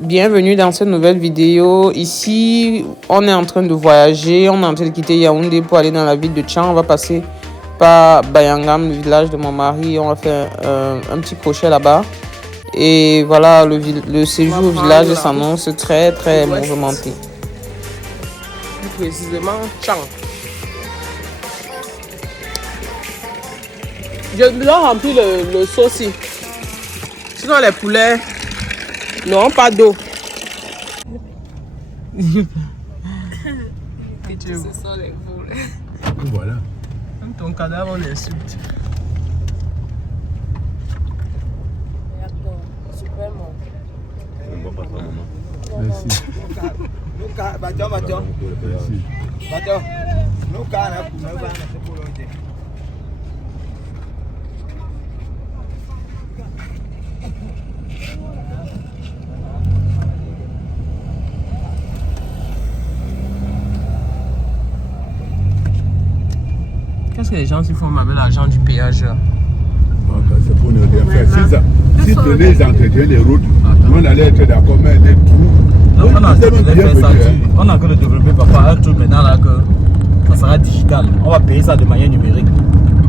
Bienvenue dans cette nouvelle vidéo. Ici, on est en train de voyager. On est en train de quitter Yaoundé pour aller dans la ville de Tchang. On va passer par Bayangam, le village de mon mari. On va faire un petit crochet là-bas. Et voilà, le séjour au village s'annonce très très mouvementé. Plus précisément, Tchang. Je dois remplir le seau aussi. Sinon, les poulets n'auront pas d'eau. Ce sont les poulets. Voilà. Comme ton cadavre, on insulte. Super bon. Merci. Qu'est-ce que les gens s'y font avec l'argent du péage là? C'est pour ne rien faire. Si tenez les entretiens des routes, nous on allait être d'accord, mais les trous. On a en train de développer papa un truc maintenant là que ça sera digital. On va payer ça de manière numérique.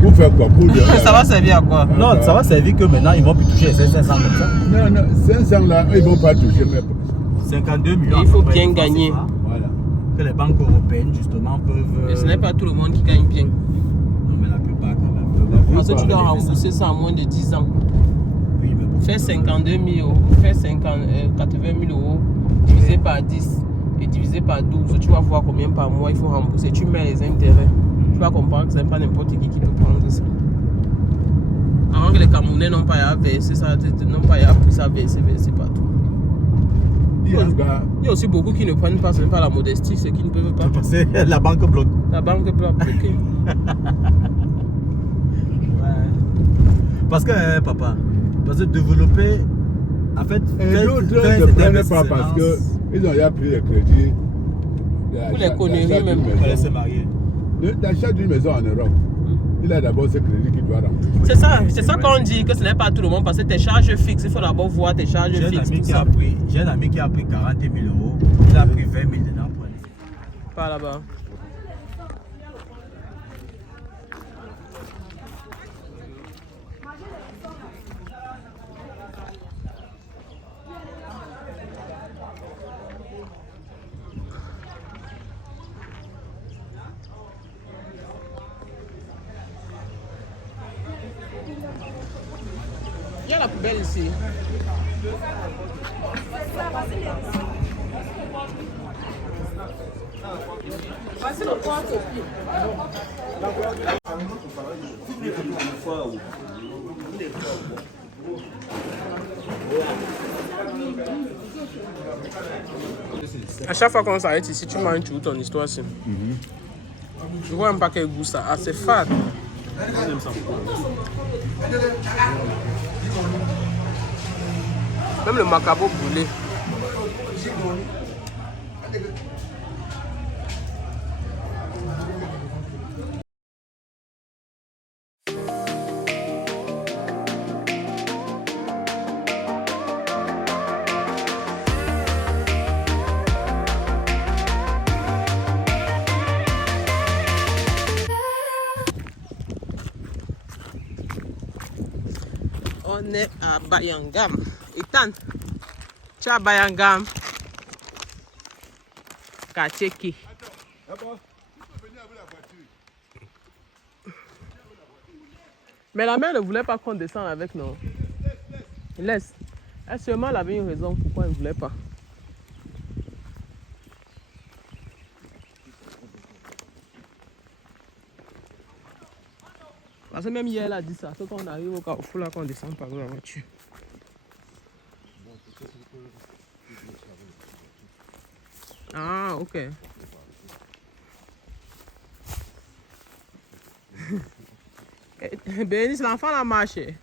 Pour faire quoi? Ça va servir à quoi? Non, ça va servir que maintenant ils vont plus toucher les 500 comme ça. Non, 500 là, ils vont pas toucher. Mais 52 millions. Et il faut bien gagner. Voilà. Que les banques européennes justement peuvent. Mais ce n'est pas tout le monde qui gagne bien. Non, mais la plupart quand même. Parce que tu dois rembourser ça en moins de 10 ans. Oui, mais bon. Faire 52 000 euros, faire 80 000 euros divisé par 10 et divisé par 12, tu vas voir combien par mois il faut rembourser. Tu mets les intérêts. Tu vas comprendre que ce n'est pas n'importe qui peut prendre ça. Avant que les Camerounais n'ont pas à verser ça, n'ont pas à pris ça verser partout. Il y a aussi beaucoup qui ne prennent pas, ce n'est pas la modestie, ceux qui ne peuvent pas. Parce que la banque bloque. La banque bloque. Parce que, papa, parce que développer, en fait, et l'autre ne prennent pas parce qu'ils ont déjà pris le crédit. Pour les conneries même. Pour laisser marier. L'achat d'une maison en Europe, il a d'abord ce crédit qu'il doit remplir. C'est ça qu'on dit, que ce n'est pas tout le monde, parce que tes charges fixes, il faut d'abord voir tes charges fixes. J'ai un ami qui a pris 40 000 euros, il a pris 20 000 dedans pour aller. Pas là-bas. Il y a la poubelle ici. Voici le porte-pied. À chaque fois qu'on s'arrête ici, tu manges toute ton histoire ici. Je vois un paquet de goût ça, assez fade. Même le macabo brûlé. On est à Bayangam. Ethan, tu es à Bayangam. Kacheki. Mais la mère ne voulait pas qu'on descende avec nous. Laisse. Elle seulement elle avait une raison pourquoi elle ne voulait pas. Parce que même hier elle a dit ça. Quand on arrive au carrefour là, qu'on descend par la voiture. Ah, ok. Bénis, l'enfant a marché.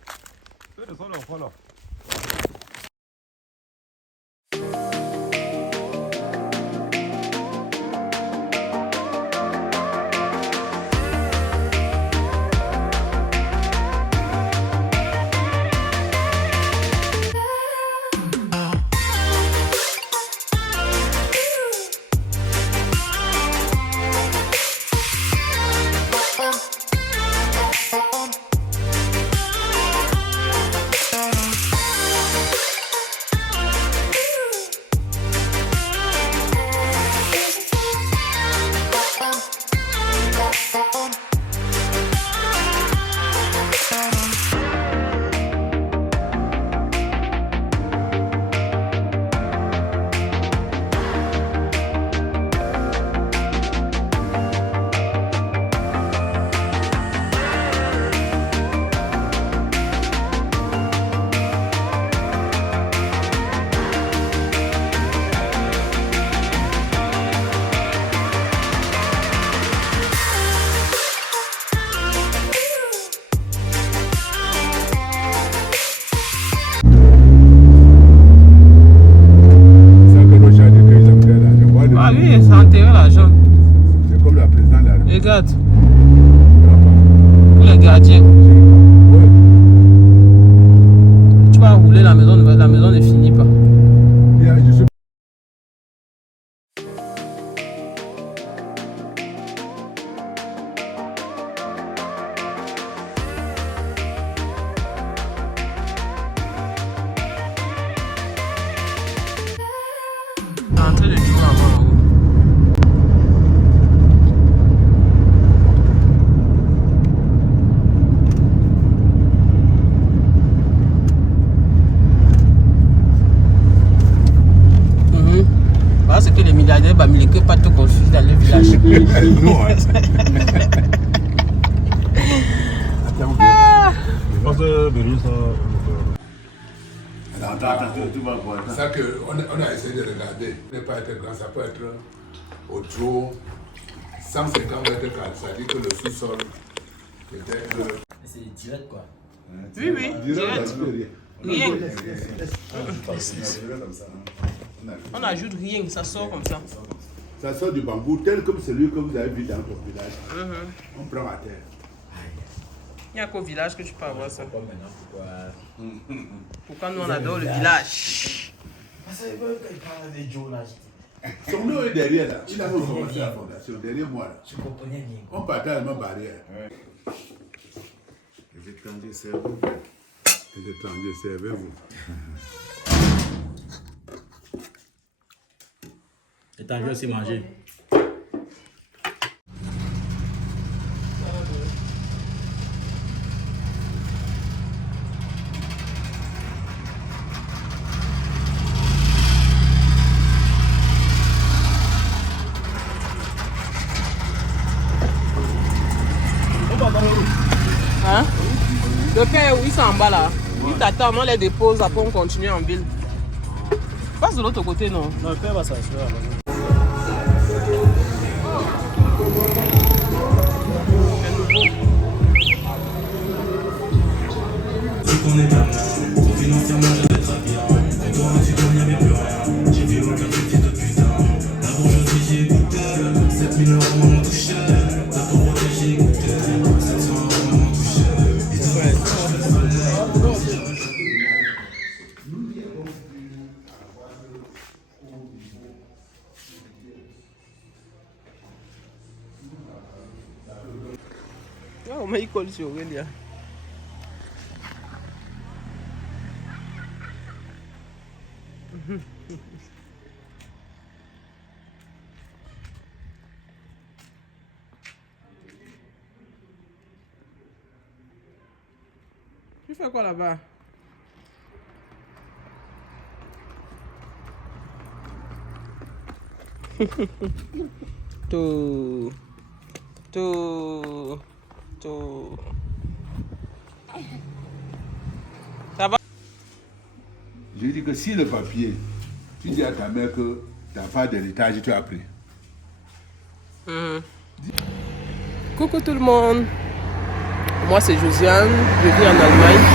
L'entrée de Joe avant. C'est que les milliardaires bamileke pas tout confus dans le village. Non, hein. Je pense que Béryl, Attends, tout va voir. C'est ça qu'on a essayé de regarder. Ne pas être grand, ça peut être au trop 150 mètres carrés. Ça dit que le sous-sol peut-être. c'est direct quoi. Oui, oui, direct. Rien. On ajoute rien, ça sort comme ça. Ça sort du bambou tel comme celui que vous avez vu dans votre village. On prend à terre. Il n'y a qu'au village que tu peux avoir ça. Pourquoi nous on adore le village? Parce que quand il parle avec Joe là, Son nom est derrière là. Il a commencé la fondation, derrière moi là. je comprenais rien. On partage la même barrière. Les étrangers, servez-vous. Les étrangers, servez-vous. Et t'as vu aussi manger. Hein? Le père, oui, c'est en bas là. Il t'attend, on les dépose, après on continue en ville. Passe de l'autre côté, non? Non, le père va s'assurer. On est gamin, financièrement j'avais très bien. Mais quand je suis connu, y'avait plus rien. J'ai vu aucun fils de putain. La bourgeoisie j'ai goûté, 7000 € m'ont touché. La pauvreté j'ai goûté, 700 € m'ont touché. On m'a école sur Aurélia. Tu fais quoi là-bas? Tout. Ça va? Je dis que si le papier, tu dis à ta mère que ta part d'héritage, tu as pris. Coucou tout le monde. Moi c'est Josiane, je vis en Allemagne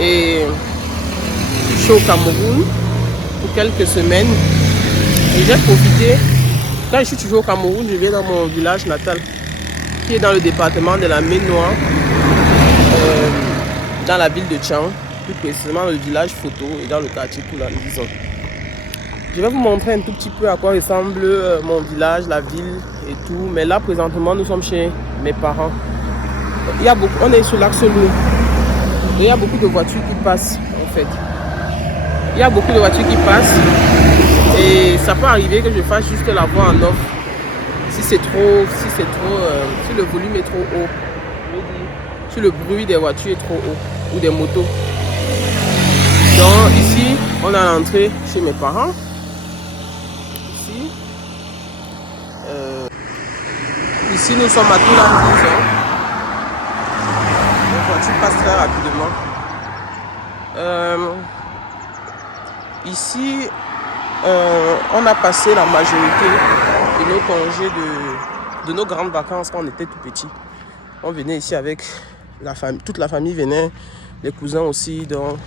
et je suis au Cameroun pour quelques semaines. Et j'ai profité, quand je suis toujours au Cameroun, je viens dans mon village natal qui est dans le département de la Ménois, dans la ville de Tchang, plus précisément le village Photo et dans le quartier Toulandison. Je vais vous montrer un tout petit peu à quoi ressemble mon village, la ville et tout. Mais là, présentement, nous sommes chez mes parents. Il y a beaucoup, on est sur l'axe lourd. Il y a beaucoup de voitures qui passent, en fait. Il y a beaucoup de voitures qui passent. Et ça peut arriver que je fasse juste la voix en off. Si c'est trop, si le volume est trop haut. Si le bruit des voitures est trop haut. Ou des motos. Donc ici, on a l'entrée chez mes parents. Ici, nous sommes à Toulandison. Les voitures passent très rapidement. Ici, on a passé la majorité de nos congés, de nos grandes vacances quand on était tout petits. On venait ici avec la famille, toute la famille venait, les cousins aussi. Donc,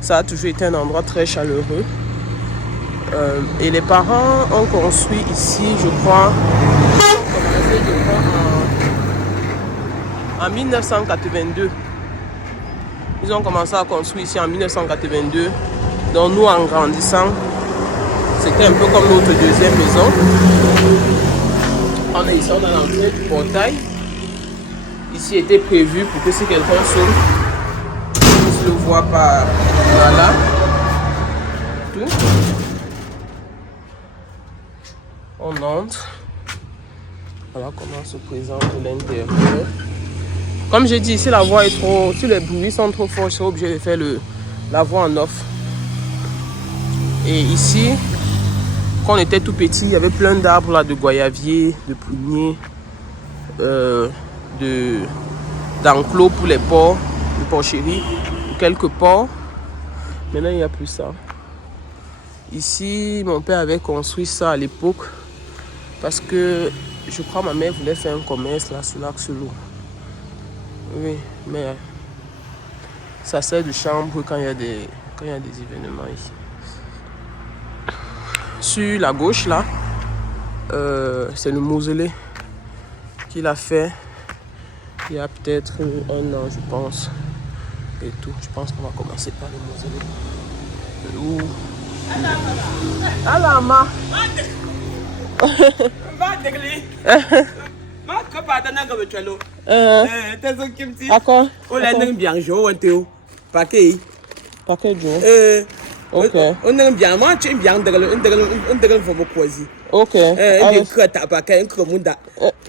ça a toujours été un endroit très chaleureux. Et les parents ont construit ici, je crois, en 1982. Ils ont commencé à construire ici en 1982. Donc nous, en grandissant, c'était un peu comme notre deuxième maison. On est ici, on a l'entrée du portail. Ici était prévu pour que si quelqu'un saute, il ne le voit pas. Voilà. Tout. On entre. Voilà comment se présente l'intérieur. Comme j'ai dit, si la voix est trop... Si les bruits sont trop forts, je serai obligé de faire la voix en off. Et ici, quand on était tout petit, il y avait plein d'arbres là, de goyaviers, de pruniers, d'enclos pour les porcs, de porcheries, quelques porcs. Maintenant, il n'y a plus ça. Ici, mon père avait construit ça à l'époque parce que je crois que ma mère voulait faire un commerce là sur l'Axe-L'eau. Oui, mais ça sert de chambre quand il y a des événements ici. Sur la gauche là, c'est le mausolée qu'il a fait il y a peut-être 1 an, je pense. Et tout, je pense qu'on va commencer par le mausolée. Ouh. Alama. D'accord. Paquet Joe. Ok. Ok.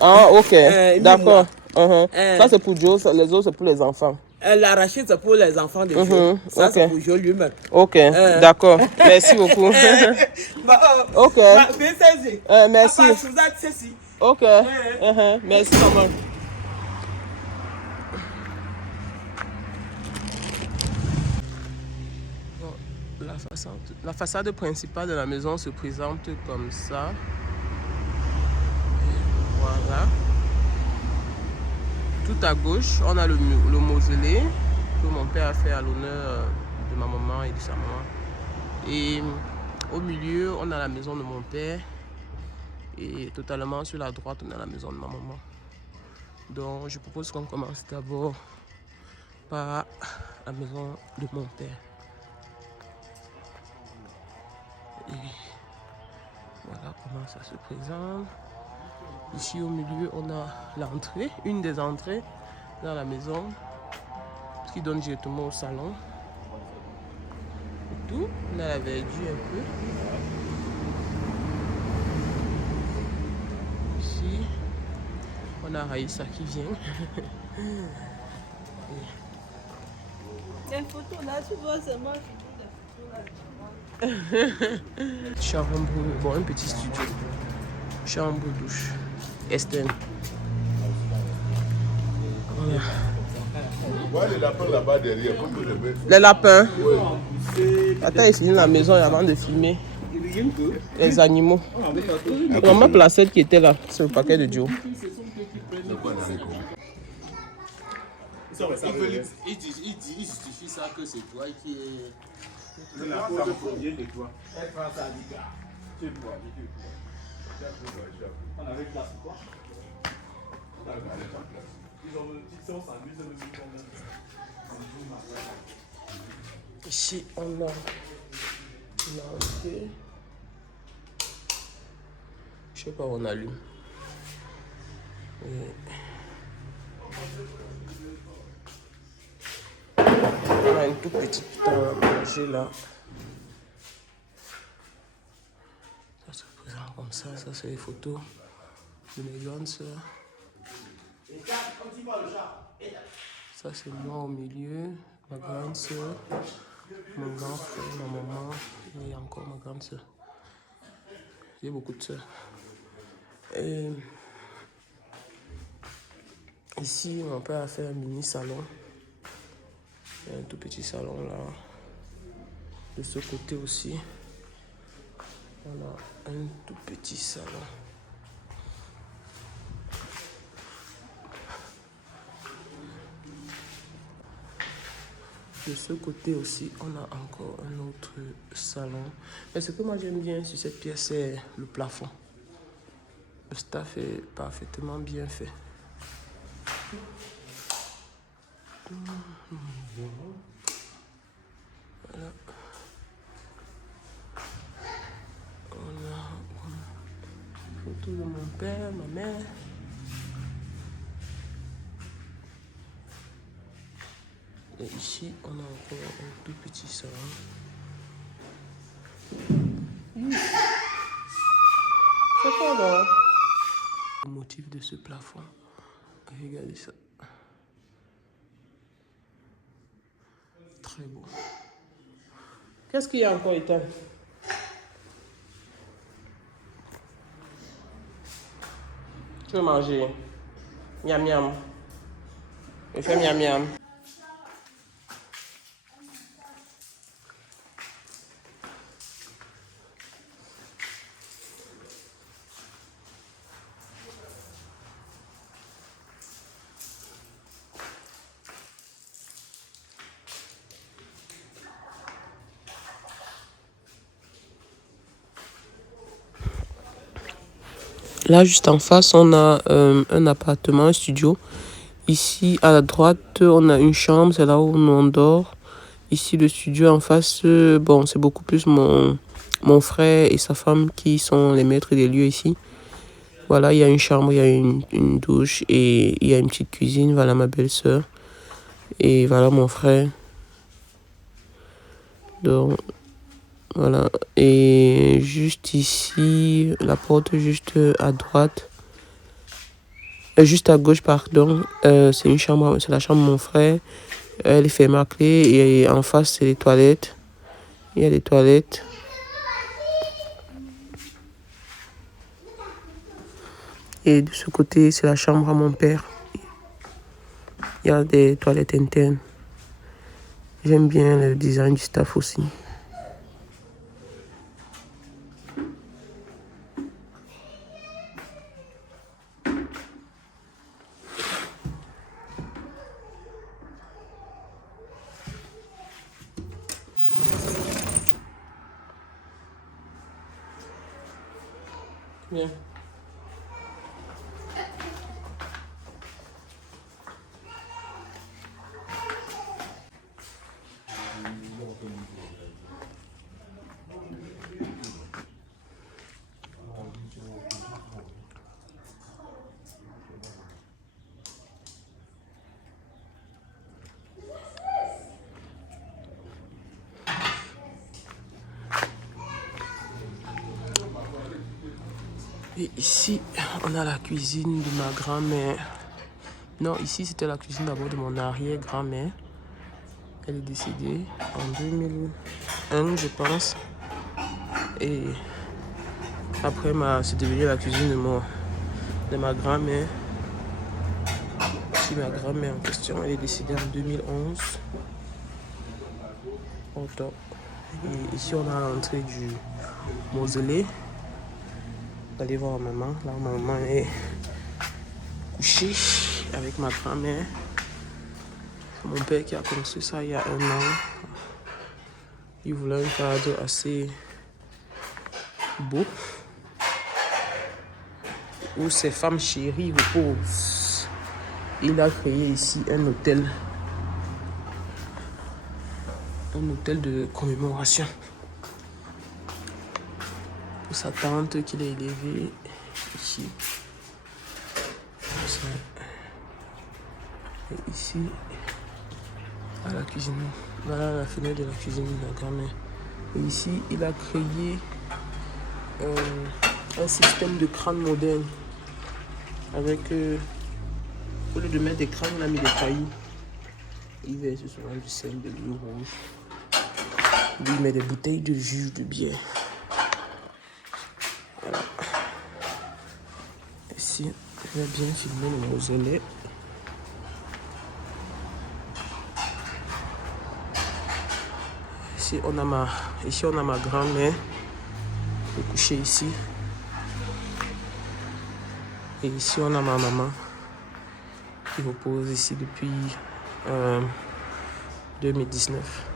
Ah, ok. D'accord. Ça, c'est pour Joe, les autres, c'est pour les enfants. L'arachide, c'est pour les enfants de Joe. Ça, Okay. c'est pour Joe lui-même. Ok, d'accord. Merci beaucoup. Ok. Merci. Ok. Merci, maman. La façade principale de la maison se présente comme ça. Voilà. Tout à gauche, on a le mausolée que mon père a fait à l'honneur de ma maman et de sa maman. Et au milieu, on a la maison de mon père. Et totalement sur la droite, on a la maison de ma maman. Donc, je propose qu'on commence d'abord par la maison de mon père. Et voilà comment ça se présente. Ici au milieu, on a l'entrée, une des entrées dans la maison, ce qui donne directement au salon. Et tout, on a la verdure un peu. Ici, on a Raïssa qui vient. Les photos là, tu vois seulement. Chambre, bon, un petit studio. Chambre, douche. Estelle. Voilà. Voilà les lapins là-bas derrière, comme vous le Les lapins. Attends, il filme la maison avant de filmer les animaux. Dans ma placette qui était là, c'est le paquet de Joe. Il justifie ça que c'est toi qui est. La pose vient de toi. Elle prend ça à 10 gars. Tu vois, on avait place quoi? Ils ont une petite sauce en plus de Ici, on a l'entrée. Je sais pas où on allume. On a une toute petite table à manger là. Ça se présente comme ça. Ça, c'est les photos de mes grandes soeurs. Ça, c'est moi au milieu, ma grande soeur, mon grand frère, ma maman et encore ma grande soeur. J'ai beaucoup de soeurs. Et ici, mon père a fait un mini salon. Il y a un tout petit salon là. De ce côté aussi, on a un tout petit salon. De ce côté aussi, on a encore un autre salon. Mais ce que moi j'aime bien sur cette pièce, c'est le plafond. Le staff est parfaitement bien fait. Voilà. On a une photo de mon père, ma mère. Et ici, on a encore un tout petit salon. C'est quoi? motif de ce plafond. Regardez ça. Très beau. Qu'est-ce qu'il y a encore, Ethan? Tu veux manger? Miam miam. Je fais miam miam. Là, juste en face, on a un appartement, un studio. Ici, à la droite, on a une chambre, c'est là où on dort. Ici, le studio en face, bon, c'est beaucoup plus mon frère et sa femme qui sont les maîtres des lieux ici. Voilà, il y a une chambre, il y a une douche et il y a une petite cuisine. Voilà ma belle-sœur. Et voilà mon frère. Donc, voilà. Et juste ici, la porte juste à droite. Juste à gauche, pardon. C'est une chambre, c'est la chambre de mon frère. Elle est fermée à clé. Et en face, c'est les toilettes. Il y a des toilettes. Et de ce côté, c'est la chambre à mon père. Il y a des toilettes internes. J'aime bien le design du staff aussi. Bien. Et ici, on a la cuisine de ma grand-mère. Non, ici, c'était la cuisine d'abord de mon arrière-grand-mère. Elle est décédée en 2001, je pense. Et après, c'est devenu la cuisine de ma grand-mère. Ici, ma grand-mère en question, elle est décédée en 2011. Et ici, on a l'entrée du mausolée. Allez voir maman. Là, maman est couchée avec ma grand-mère. C'est mon père qui a construit ça il y a 1 an. Il voulait un cadre assez beau où ses femmes chéries reposent. Il a créé ici un hôtel de commémoration pour sa tante qu'il a élevée ici. Et ici, à la cuisine, voilà la fenêtre de la cuisine de ma grand-mère. Et ici, il a créé un système de crâne moderne avec, au lieu de mettre des crânes, il a mis des cailloux. Il verse souvent du sel, de l'eau rouge. Lui, il met des bouteilles de jus de bière. Voilà. Ici, je vais bien filmer le mausolée. Ici, on a ma grand-mère couchée ici. Et ici, on a ma maman qui repose ici depuis 2019.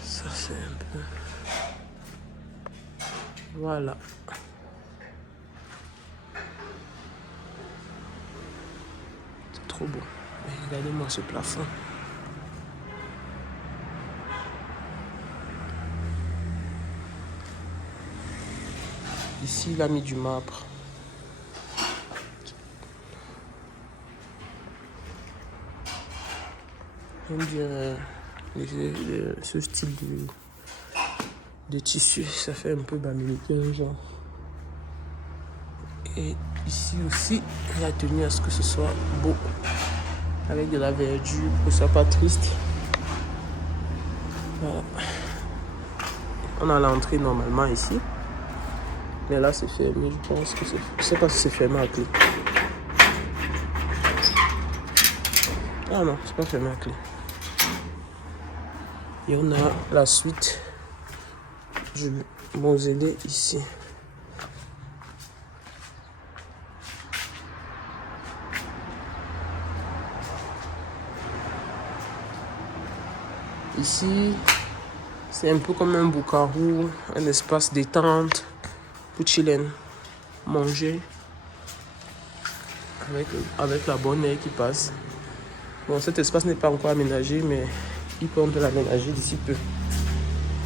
Ça, c'est un peu... Voilà. C'est trop beau. Regardez-moi ce plafond. Ici, il a mis du marbre. J'aime bien ce style de tissu. Ça fait un peu bamilitaire, genre. Et ici aussi, il a tenu à ce que ce soit beau. Avec de la verdure, pour que ce soit pas triste. Voilà. On a l'entrée normalement ici. Mais là, c'est fermé. Je pense que c'est... Je sais pas si c'est fermé à clé. Ah non, c'est pas fermé à clé. Et on a la suite du mausolée ici. Ici, c'est un peu comme un boucarou, un espace détente pour chiller, manger avec la bonne air qui passe. Bon, cet espace n'est pas encore aménagé, mais on peut l'aménager d'ici peu.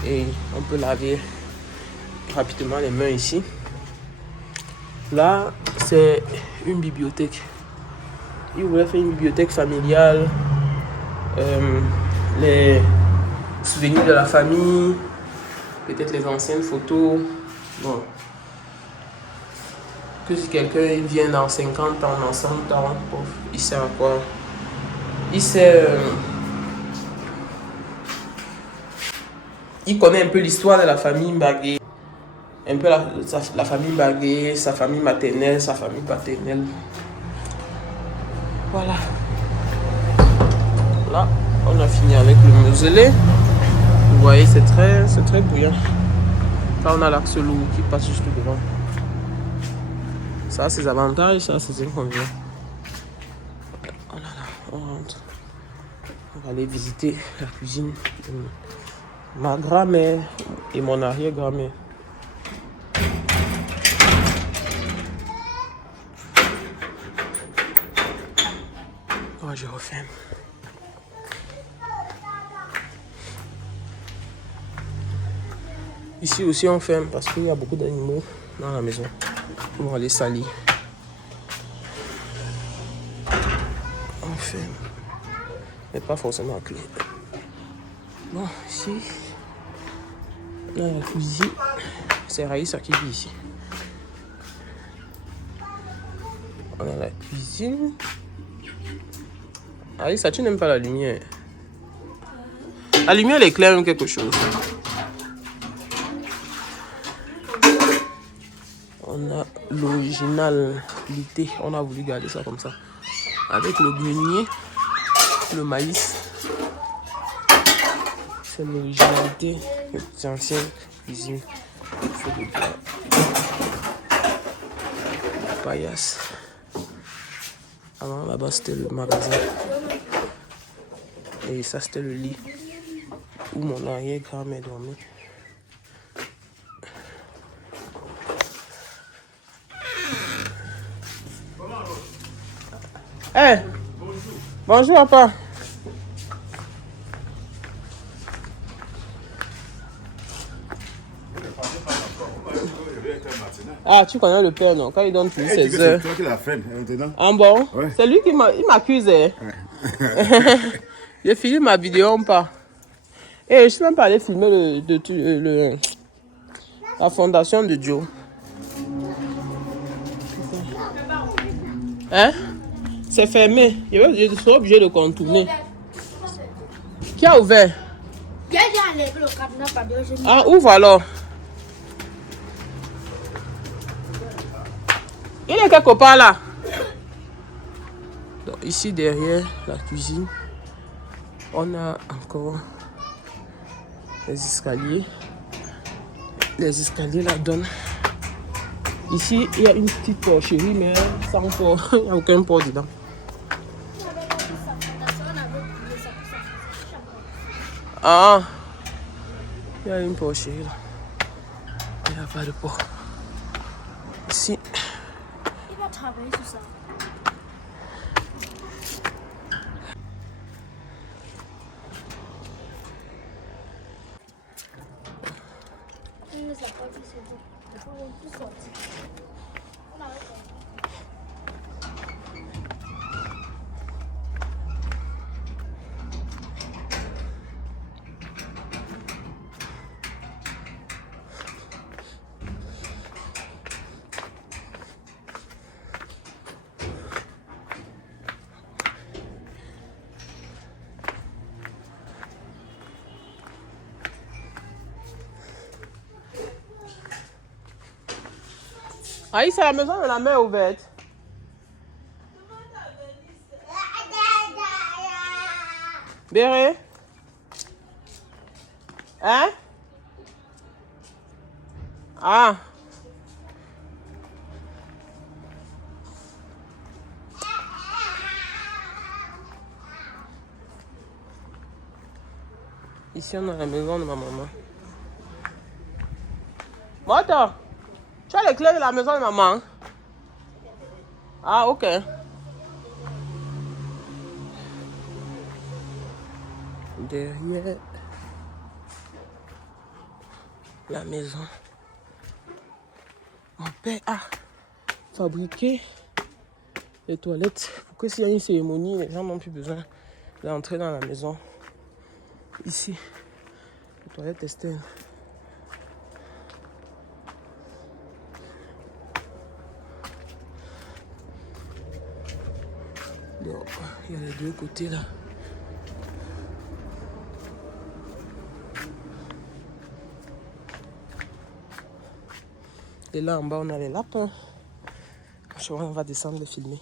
Et on peut laver rapidement les mains ici. Là, c'est une bibliothèque. Ils voulaient faire une bibliothèque familiale. Les souvenirs de la famille, peut-être les anciennes photos. Bon. Que si quelqu'un vient dans 50 ans, dans 100 ans, il sait à quoi? Il sait... il connaît un peu l'histoire de la famille Mbagué. Un peu la famille Mbagué, sa famille maternelle, sa famille paternelle. Voilà. Là, on a fini avec le mausolée. Vous voyez, c'est très bouillant. Là, on a l'axe lourd qui passe juste devant. Ça a ses avantages, ça a ses inconvénients. Oh là là, on rentre. On va aller visiter la cuisine de ma grand-mère et mon arrière-grand-mère. Oh, je referme. Ici aussi on ferme parce qu'il y a beaucoup d'animaux dans la maison. Ils vont aller salir. On ferme. Mais pas forcément à clé. Bon, ici, on a la cuisine. C'est Raïssa qui vit ici. On a la cuisine. Raïssa, tu n'aimes pas la lumière. La lumière éclaire quelque chose. On a l'originalité. On a voulu garder ça comme ça. Avec le grenier, le maïs. C'est l'originalité des anciennes cuisines. Paillasse. Avant là-bas c'était le magasin. Et ça c'était le lit où mon arrière-grand-mère dormait. Hey, bonjour papa. Ah, tu connais le père, non? Quand il donne toujours ses heures. C'est toi qui l'as fait maintenant. Ah bon? Ouais. C'est lui qui m'accusait. Ouais. J'ai filmé ma vidéo ou pas? Et je suis même pas allé filmer la fondation de Joe. Hein? C'est fermé. Je serai obligé de contourner. Qui a ouvert? Ah, ouvre alors. Il est quelque part là. Donc, ici derrière la cuisine, on a encore les escaliers. Les escaliers là donnent. Ici, il y a une petite porcherie, mais sans port. Il n'y a aucun port dedans. Ah, il y a une porcherie là. Il n'y a pas de port. Ici. Il va travailler sur ça. Aïssa, la maison de la mère est ouverte. Béré? Hein? Ah! Ici, on a la maison de ma maman. Moto, tu as les clés de la maison de maman? Ah, ok. Derrière la maison, mon père a fabriqué les toilettes pour que s'il y a une cérémonie, les gens n'ont plus besoin d'entrer dans la maison. Ici, les toilettes externes. Donc, il y a les deux côtés là. Et là en bas, on a les lapins. Je vois, on va descendre les filmer.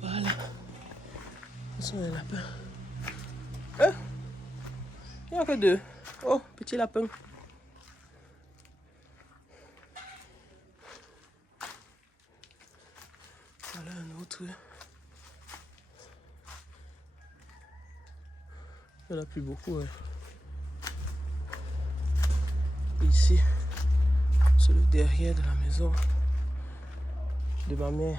Voilà. Ce sont les lapins. Il n'y a que deux. Oh, petit lapin. Voilà un autre. Il n'y en a plus beaucoup. Ouais. Ici, c'est le derrière de la maison de ma mère.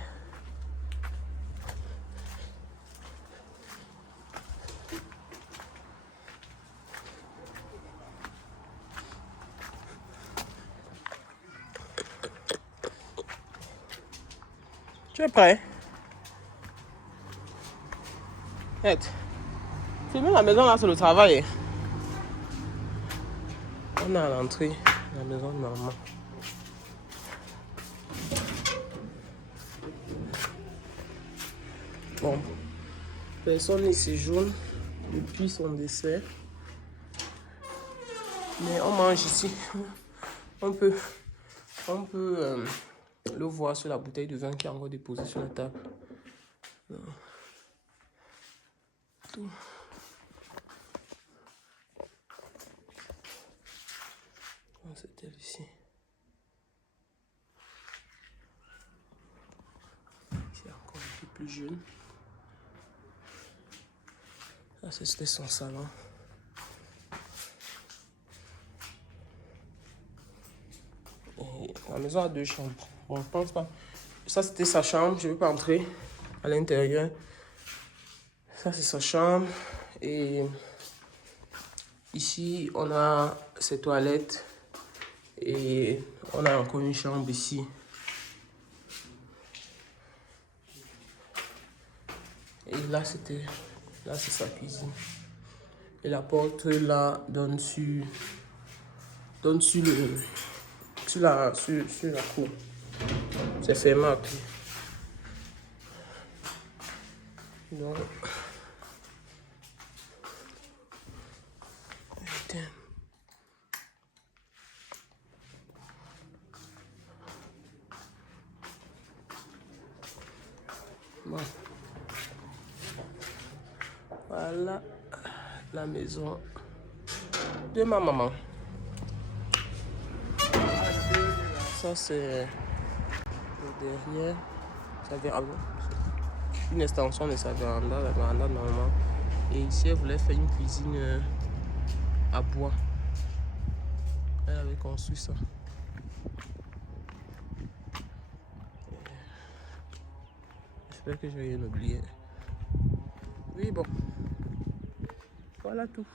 Tu es prêt? Arrête. Filmer la maison là, c'est le travail. On est à l'entrée de la maison de maman. Bon, personne n'y séjourne depuis son décès. Mais on mange ici. On peut le voir sur la bouteille de vin qui est encore déposée sur la table. Tout. C'était ici. C'est encore un peu plus jeune. Ça, c'était son salon. Et la maison a 2 chambres. Bon, je pense pas. Ça, c'était sa chambre. Je ne vais pas entrer à l'intérieur. Ça, c'est sa chambre. Et ici, on a ses toilettes. Et on a encore une chambre ici. Et là, c'est sa cuisine. Et la porte là donne sur la cour. C'est fermé à clé. Donc, bon. Voilà la maison de ma maman. Ça, c'est le derrière. Une extension de sa véranda, la véranda de ma maman. Et ici, elle voulait faire une cuisine à bois. Elle avait construit ça. J'espère que je vais rien oublier. Oui, bon. Voilà tout.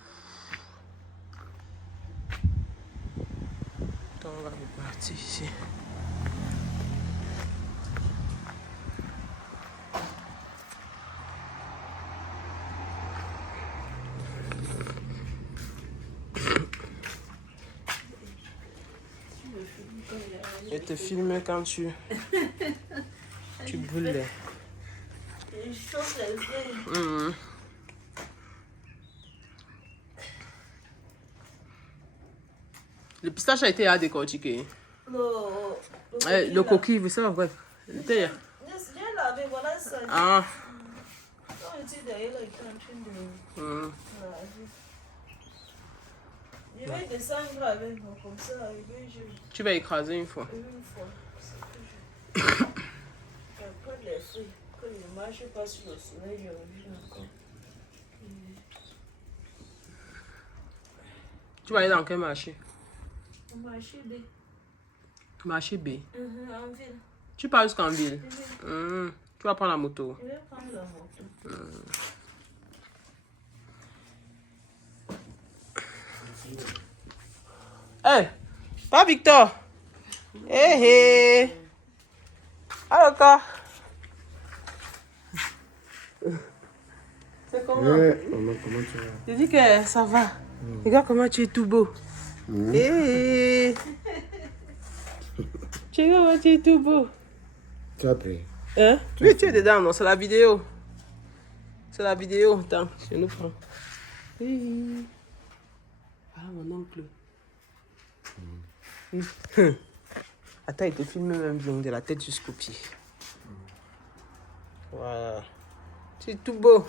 Donc, on va repartir ici. Et te filmer quand tu brûles. Je chauffe les feuilles. Le pistache a été à décortiquer. Le coquille, vous savez, bref. J'ai lavé, voilà ça. Ah. Quand j'étais derrière, là, j'étais en train de laver. Je vais descendre avec moi, comme ça. Tu vas écraser une fois. Une fois. Je prends les feuilles. Que je ne marche pas sur le soleil, je reviens encore. Tu vas aller dans quel marché? Au marché B. Marché B. En ville. Tu pars jusqu'en ville? Tu vas prendre la moto? Je vais prendre la moto. Hey, pas Victor. Hey. Alors quoi? C'est comment? Comment tu vas? Je dis que ça va. Regarde comment tu es tout beau. Hey. Tu vois comment tu es tout beau. Tu as pris? Hein? Oui, tu es dedans, non? C'est la vidéo. C'est la vidéo. Attends, je nous prends. Hey. Ah, mon oncle. Attends, il te filme même bien de la tête jusqu'aux pieds. Voilà. Tu es tout beau.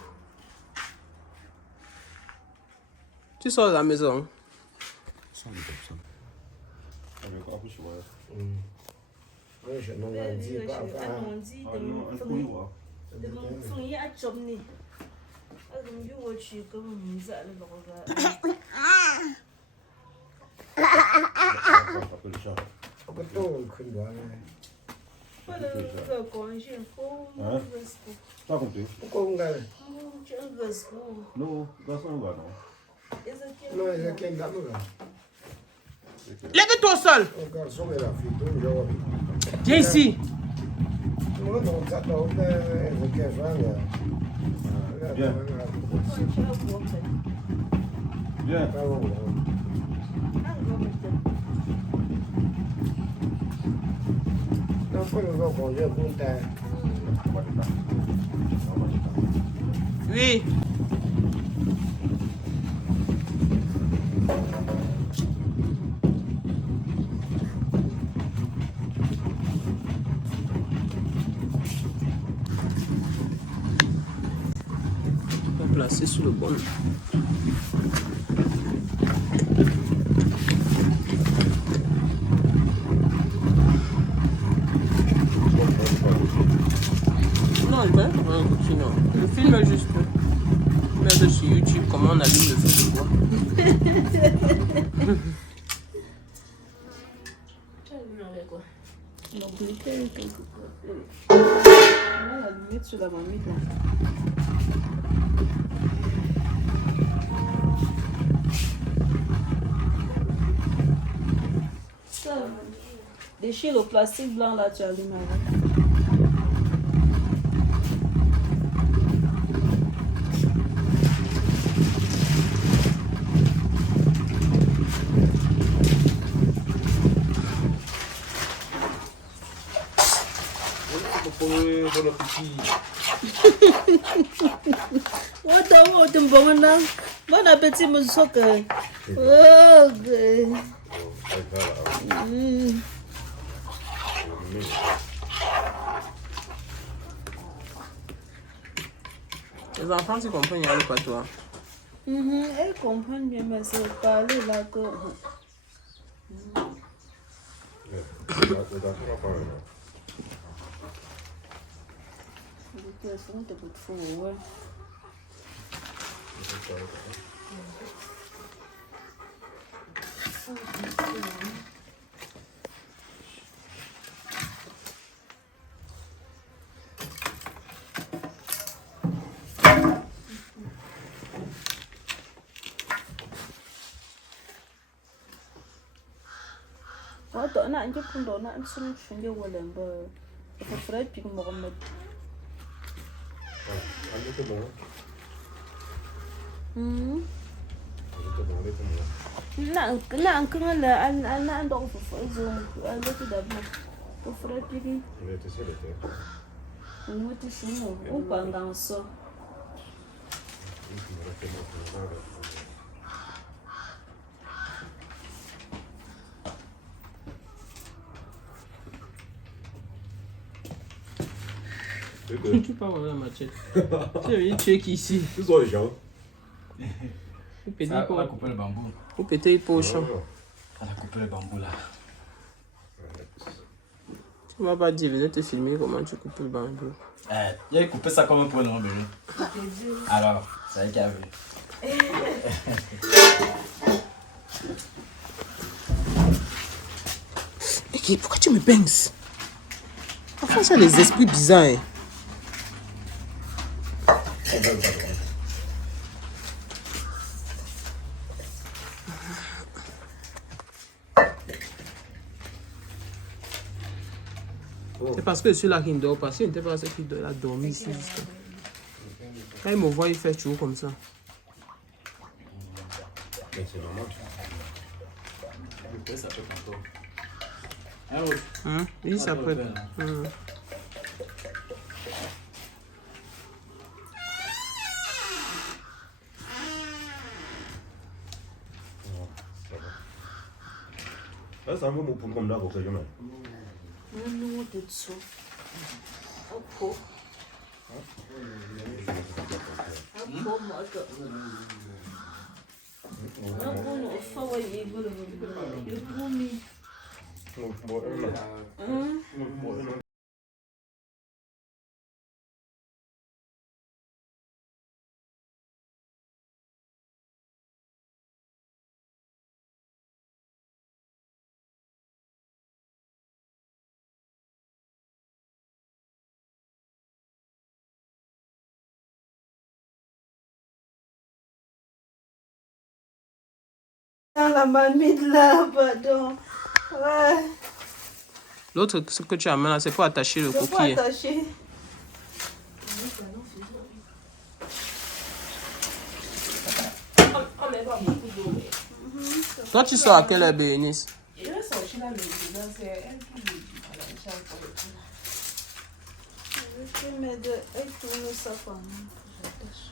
Tu sors de la maison. Oui, je n'en dis pas. Pourquoi vous regardez? Non, garçon, non. Non, il y a qu'un gamin là. Lève-toi au sol. Un garçon et la fille, tout le jour. Viens ici. Moi, non, ça doit être Viens. Viens. Non, faut nous en congé pour un temps. Oui. On va placer sous le bon. Non, il va continuer. Le film est juste. Mets-le sur YouTube, comment on allume le feu de bois. Tu as allumé avec quoi? Donc, il était quelque part. On va l'allumer sur la marmite là. Ça, déchire le plastique blanc là, tu allumes avec. Bon appétit, monsieur. Oh, Les enfants, tu comprends, il y a quoi, toi? Elles comprennent bien, mais c'est parler là que. أنا أنجب كندو أنا أنسون شنجة ولا ب ففرد بيك مغمد. Tu parles vraiment la machette. Tu es venu tuer qui ici? Ce sont les gens. Vous pétez Ça, on quoi? a coupé le bambou. Vous pétez pour champ. On a coupé le bambou là. Tu vas pas dire, venez te filmer comment tu coupes le bambou. Il a coupé ça comme un point de mon bébé. Alors, c'est elle qui a vu. Ok, pourquoi tu me pinces? Enfin, ça les esprits bizarres. Hein. C'est parce que celui-là qui ne dort pas. Si il n'était pas celui qui a dormi ici jusqu'à. Quand il me voit, il fait toujours comme ça. Mais c'est normal. Ça peut tantôt. Oui, ça peut. Ça, c'est un peu mon pour comme là, pour que je m'aille. Non, de dessous. Oh, dans la marmite là, pardon. Ouais. L'autre, ce que tu amènes là, c'est pour attacher le Je peux coquille. attacher. Toi, tu sors à quelle heure, Bérénice? Je vais sortir là, le dedans, c'est elle qui le dit. Je vais m'aider à tourner ça pour moi. J'attache.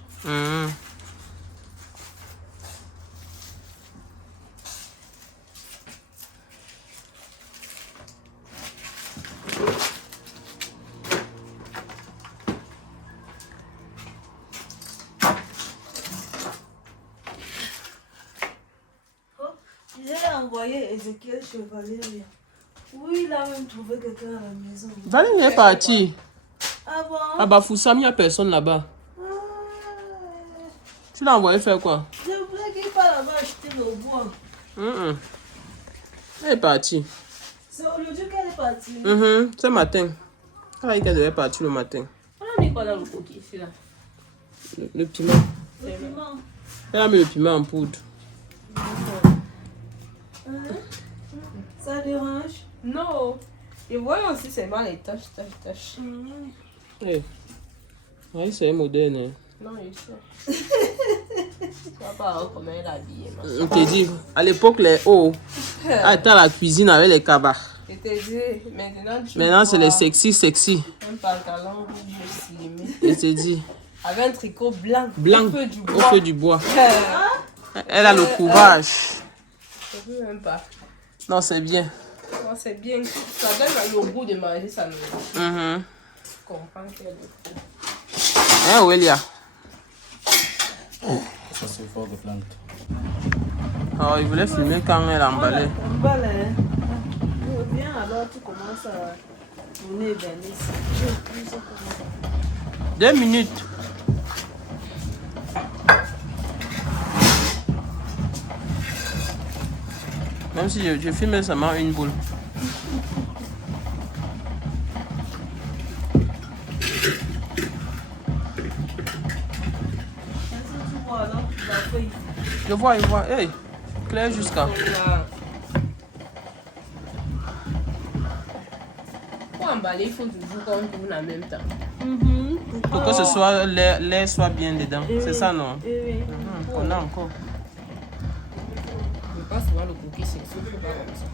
J'ai envoyé Ezekiel chez Valérie. Oui, il a même trouvé quelqu'un à la maison. Valérie est partie. Ah bon? Ah bah, Foussam, il n'y a personne là-bas. Tu l'as envoyé faire quoi? Je voulais qu'il parte là-bas acheter le bois. Elle est partie. C'est aujourd'hui qu'elle est partie. Ce matin. Elle a dit qu'elle devait partir le matin. On a mis quoi dans le coquille ici là? Le piment. Le piment. Elle a mis le piment en poudre. Ça dérange? Non. Et voyons aussi seulement les taches. Hey. Oui, c'est moderne. Hein. Non, je sais. Tu vas pas voir comment elle est habillée. On te dit, à l'époque, les hauts, elle était à la cuisine avec les cabas. Je te dis, Maintenant, c'est les sexy. Un pantalon rouge slimé. Je te dis. Avec un tricot blanc. Au feu du bois. Elle a le courage. Je ne veux même pas. Non, c'est bien. Non, c'est bien. Ça donne le goût de manger ça. Je comprends qu'elle est fou. Hein, Welia? Ça, c'est fort de plante. Oh, il voulait filmer quand elle emballait. Emballait. Viens alors, tu commences à tourner Bernice. 2 minutes. Même si je filme seulement une boule. Je vois. Hey, clair jusqu'à. Pour emballer, il faut toujours qu'on tourne en même temps. Pour que ce soit l'air soit bien dedans. C'est ça, non? Oui. On a encore. pas souvent le cookie, c'est surtout pas comme ça.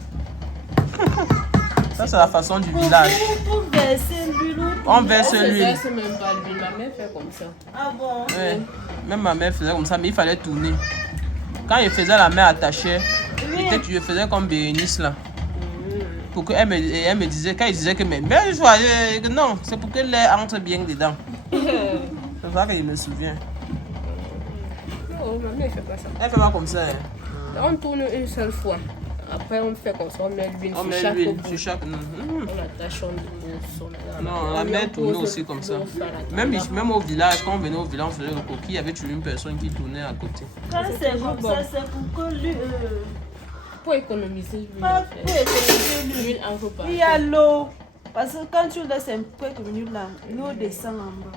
Ça, c'est la façon du village. Pour verser l'huile. On verse On ne l'huile. verse même pas l'huile. Ma mère fait comme ça. Ah bon? Ouais. Même ma mère faisait comme ça, mais il fallait tourner. Quand il faisait la main attachée, peut-être tu faisais comme Bérénice là. Pour que elle me disait, quand il disait que mais je non, c'est pour que l'air entre bien dedans. C'est ça que je me souviens. Non, ma mère fait pas ça. Elle fait pas comme ça. Hein. On tourne une seule fois. Après, on fait comme ça, on met l'huile On sur met chaque l'huile bout. sur chaque. On attache, on son. Non, la mère tournait aussi comme ça. Même au village, quand on venait au village, on faisait le coquille, il y avait toujours une personne qui tournait à côté. Quand c'est comme ça, c'est pour que l'huile. Pour économiser l'huile. Pour économiser l'huile en repas. Il y a l'eau. Parce que quand tu laisses un peu de minutes là, l'eau descend en bas.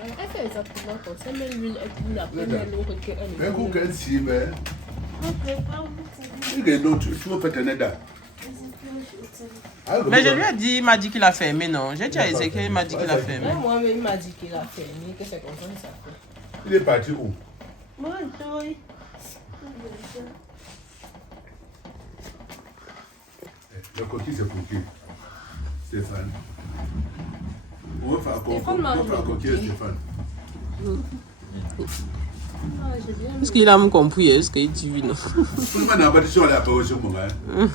Elle fait exactement comme ça, mais l'huile est plus la première l'eau que elle Mais quand elle s'y met, tu veux faire tenir là. Mais je lui ai dit, il m'a dit qu'il a fermé, non. J'ai dit à Ezekiel, il m'a dit qu'il a fermé. Moi-même, il m'a dit qu'il a fermé, que c'est comme ça que ça fait. Il est parti où? Moi, oui. Le coquille, c'est pour qui? Stéphane. On va faire un coquille, Stéphane. Est-ce qu'il a même compris? Est-ce qu'il dit oui, non? Tout le monde n'a pas dit sur la parole sur moi. On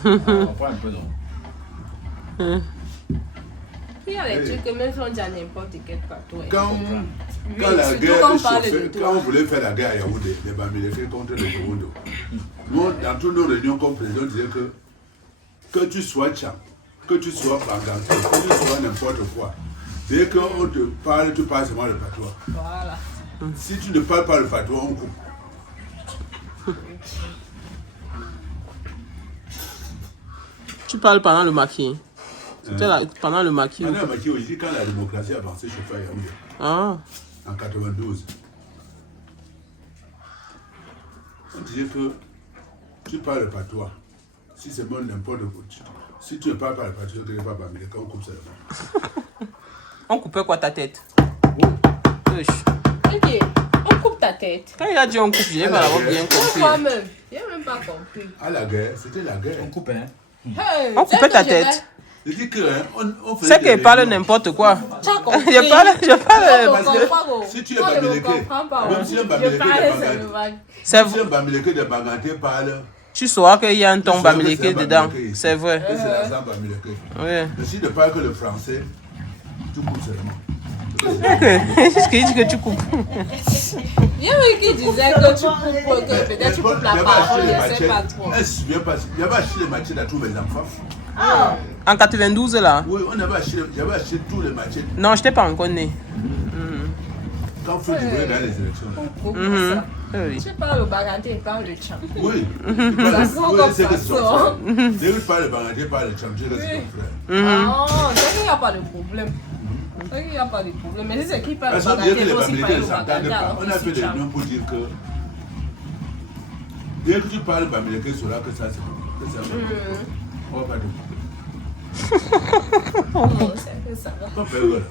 prend un peu non. Il y a des trucs que même si on dit à n'importe quel plateau. Quand la guerre quand on voulait faire la guerre à Yaoundé, les Bamileke contre les Burundos, nous, dans toutes nos réunions comme président, on disait que tu sois Tcham, que tu sois Banganté, que tu sois n'importe quoi, dès qu'on te parle, tu parles seulement le patois. Voilà. Si tu ne parles pas le patois, on coupe. Tu parles pendant le maquis. C'était pendant le maquis. Pendant le maquis, aujourd'hui, quand la démocratie a avancé chez Faye Yaoundé, en 92, on disait que tu parles le patois. Si c'est bon, n'importe quoi. Si tu ne parles pas le patois, tu ne pas Bamileke, on coupe seulement. On coupait quoi ta tête? Ok, on coupe ta tête. Quand il a dit on coupe, j'ai pas bien compris. Moi-même, j'ai même pas compris. À la guerre, c'était la guerre. On coupe, hein. Hey, On coupait ta tête. Je dis que on faisait. C'est qu'il parle n'importe quoi. Tu as compris. Je parle. Parce que si tu es Bamileke, même si un Bamileke de Banganté parle. Tu sauras qu'il y a un ton Bamileke dedans. C'est vrai. C'est l'accent Bamileke. Oui. Mais si ne parle que le français, tu coupes seulement. C'est ce qu'il dit que tu coupes. Il y a un qui disait que tu coupes, que peut-être tu coupes la parole, je sais pas trop. Elle ne se souvient pas. Il y avait acheté les machettes à tous mes enfants. En 92 là? Oui, j'avais acheté tous les machettes. Non, je n'étais pas encore né. Quand il faut livrer dans les élections. On coupe ça. Oui. Tu parles au Banganté et parle le Tcham. Oui. Ça sent comme c'est que ça. son frère. Dès que tu parles de Banganté, parle de Tcham, tu sais que c'est ton frère. Ah, c'est qu'il n'y a pas de problème. C'est qu'il n'y a pas de problème. Mais si c'est qui parle au Parce qu'on dirait que Banganté, les aussi Bamileke parle ne au s'entendent Banganté. pas. Alors On a fait que des c'est réunions pour dire que dès que tu parles Bamileke, il saura que ça c'est un on va pas dire. Non, c'est que ça va. On fait voilà.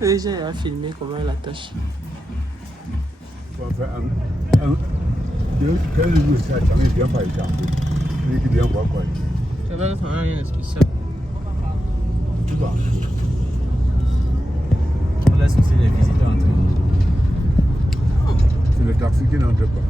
Déjà, il a filmé comment elle attache. On va faire quel jour ça t'en bien pas été. Il dit bien quoi. Ça va être rien de spécial. Tu vois. On laisse aussi les visiteurs entrer. C'est le taxi qui n'entre pas.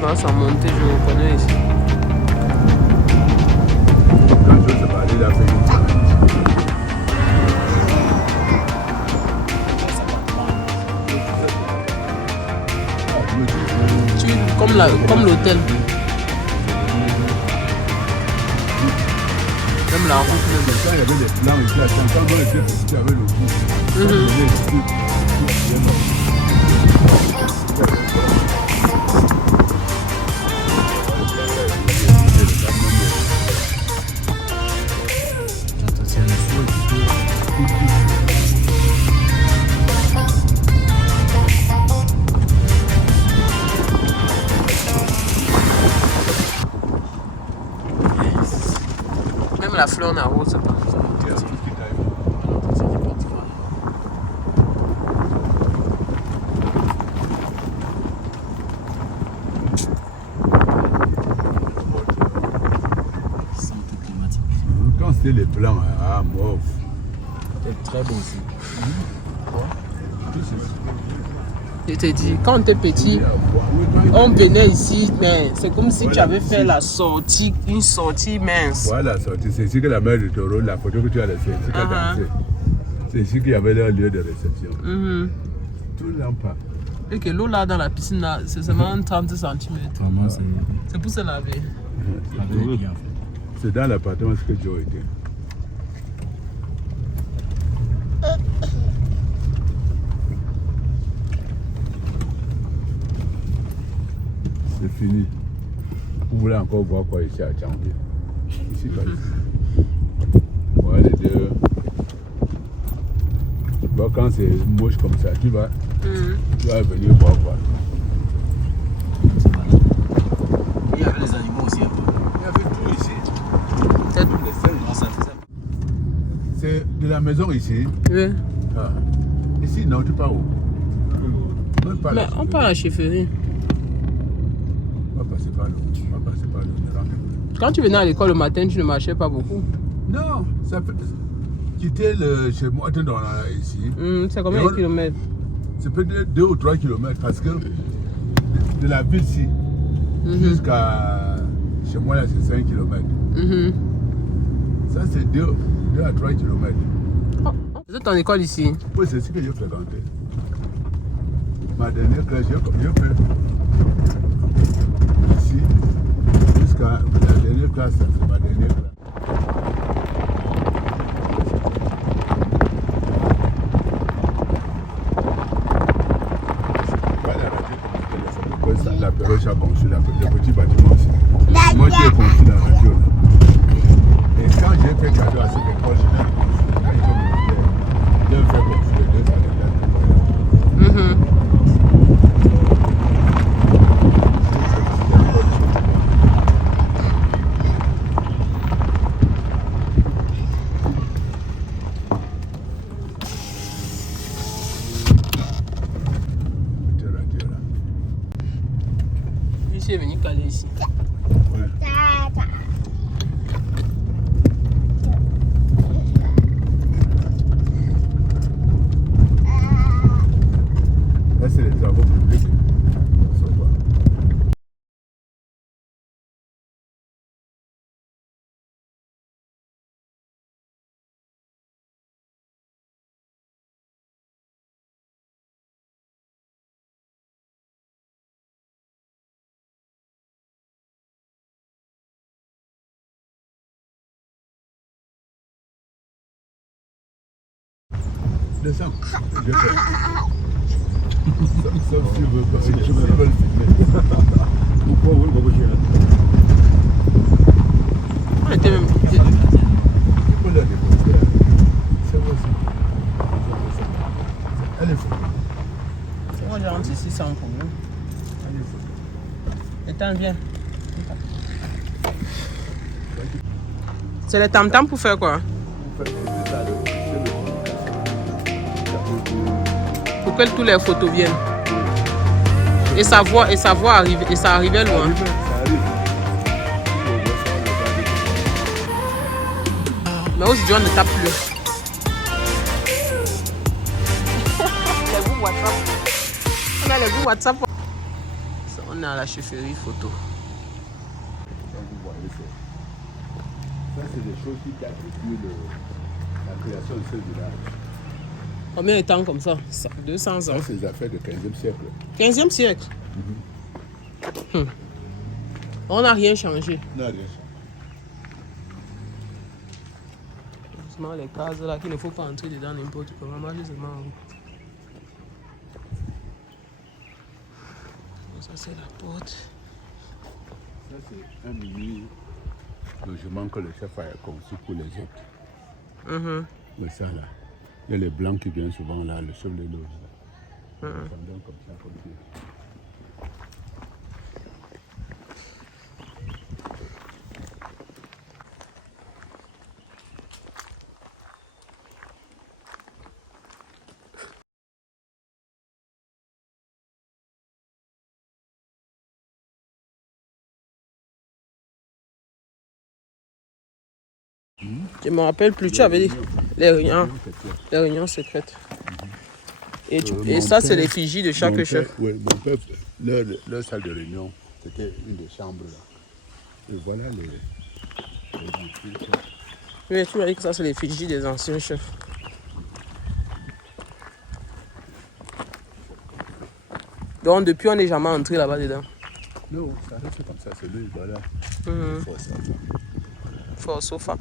va s'en monter, je le reconnais ici. Quand je sais pas, il a fait une semaine. Comme l'hôtel. Même la route. Quand il y avait des plans ici, quand on était petit, il y avait le coup. Même la fleur n'arrose pas. Quand c'était les plans, moi. C'est très beau aussi. Je te dis, quand on était petit, on venait ici, mais c'est comme si tu avais fait la sortie, une sortie mince. Voilà, la sortie. C'est ici que la mère de Taureau, la photo que tu as laissée, c'est ici qu'elle dansait. C'est ici qu'il y avait leur lieu de réception. Tout l'empas. Et que l'eau là dans la piscine, là, c'est seulement 30 cm. C'est pour se laver. C'est dans l'appartement que Joe était. C'est fini. Vous voulez encore voir quoi ici à Tchambé? Ici, pas ici. Voilà les deux. Bon, quand c'est moche comme ça, tu vas venir voir quoi. Il y avait les animaux aussi un peu. Il y avait tout ici. C'est de la maison ici. Oui. Ah. Ici, non, tu pars où? Mais on part à la chefferie. On va passer par l'eau. Quand tu venais à l'école le matin, tu ne marchais pas beaucoup. Non, ça peut quitter chez moi ici. C'est combien de kilomètres? C'est peut-être 2 ou 3 kilomètres parce que de la ville ici jusqu'à chez moi là c'est 5 kilomètres. Ça c'est 2 à 3 kilomètres. C'est ton école ici? Oui, c'est ce que j'ai fréquenté. Ma dernière classe, j'ai fait ici jusqu'à la dernière classe, c'est ma dernière classe. La Péroche a conçu le petit bâtiment aussi. Moi qui ai conçu la radio là. Et quand j'ai fait cadeau à cette école, j'ai conçu. Quand ils ont j'ai fait construire 2 années là. Est venu caler ici. Ouais. Là, c'est les travaux publics. Descends. Je fais. Sauf si vous veulent filmer. Pourquoi vous le voyez là? On était même. Il faut la déposer. C'est aussi. Elle est folle. Moi, je rentre ici sans problème. Elle est folle. Attends, viens. C'est les tam-tams pour faire quoi? Pour que tous les photos viennent. Et sa voix arrive, et ça arrivait loin. Mais aujourd'hui, on ne tape plus. Les groupes WhatsApp. On a les groupes WhatsApp. On On est à la chefferie photo. Donc vous voyez ça. Ça, c'est des choses qui datent depuis la création de ce village. Combien de temps comme ça? 200 ans. Ça, c'est des affaires du 15e siècle. 15e siècle. On n'a rien changé. Non, rien. Justement, les cases là, qu'il ne faut pas entrer dedans n'importe comment. Marcher seulement en haut. Ça, c'est la porte. Ça, c'est un mini logement que le chef a conçu pour les autres. Mais ça, là, il y a les blancs qui viennent souvent là, le chef les loge. Ils sont comme ça, comme ça. Je me rappelle plus, tu avais dit les réunions secrètes. Et ça, c'est l'effigie de chaque chef. Oui, mon père, leur salle de réunion, c'était une des chambres là. Et voilà les anciens chefs. Oui, tu m'as dit que ça, c'est l'effigie des anciens chefs. Donc, depuis, on n'est jamais entré là-bas dedans. Non, ça reste comme ça, c'est lui, voilà. Force au fac.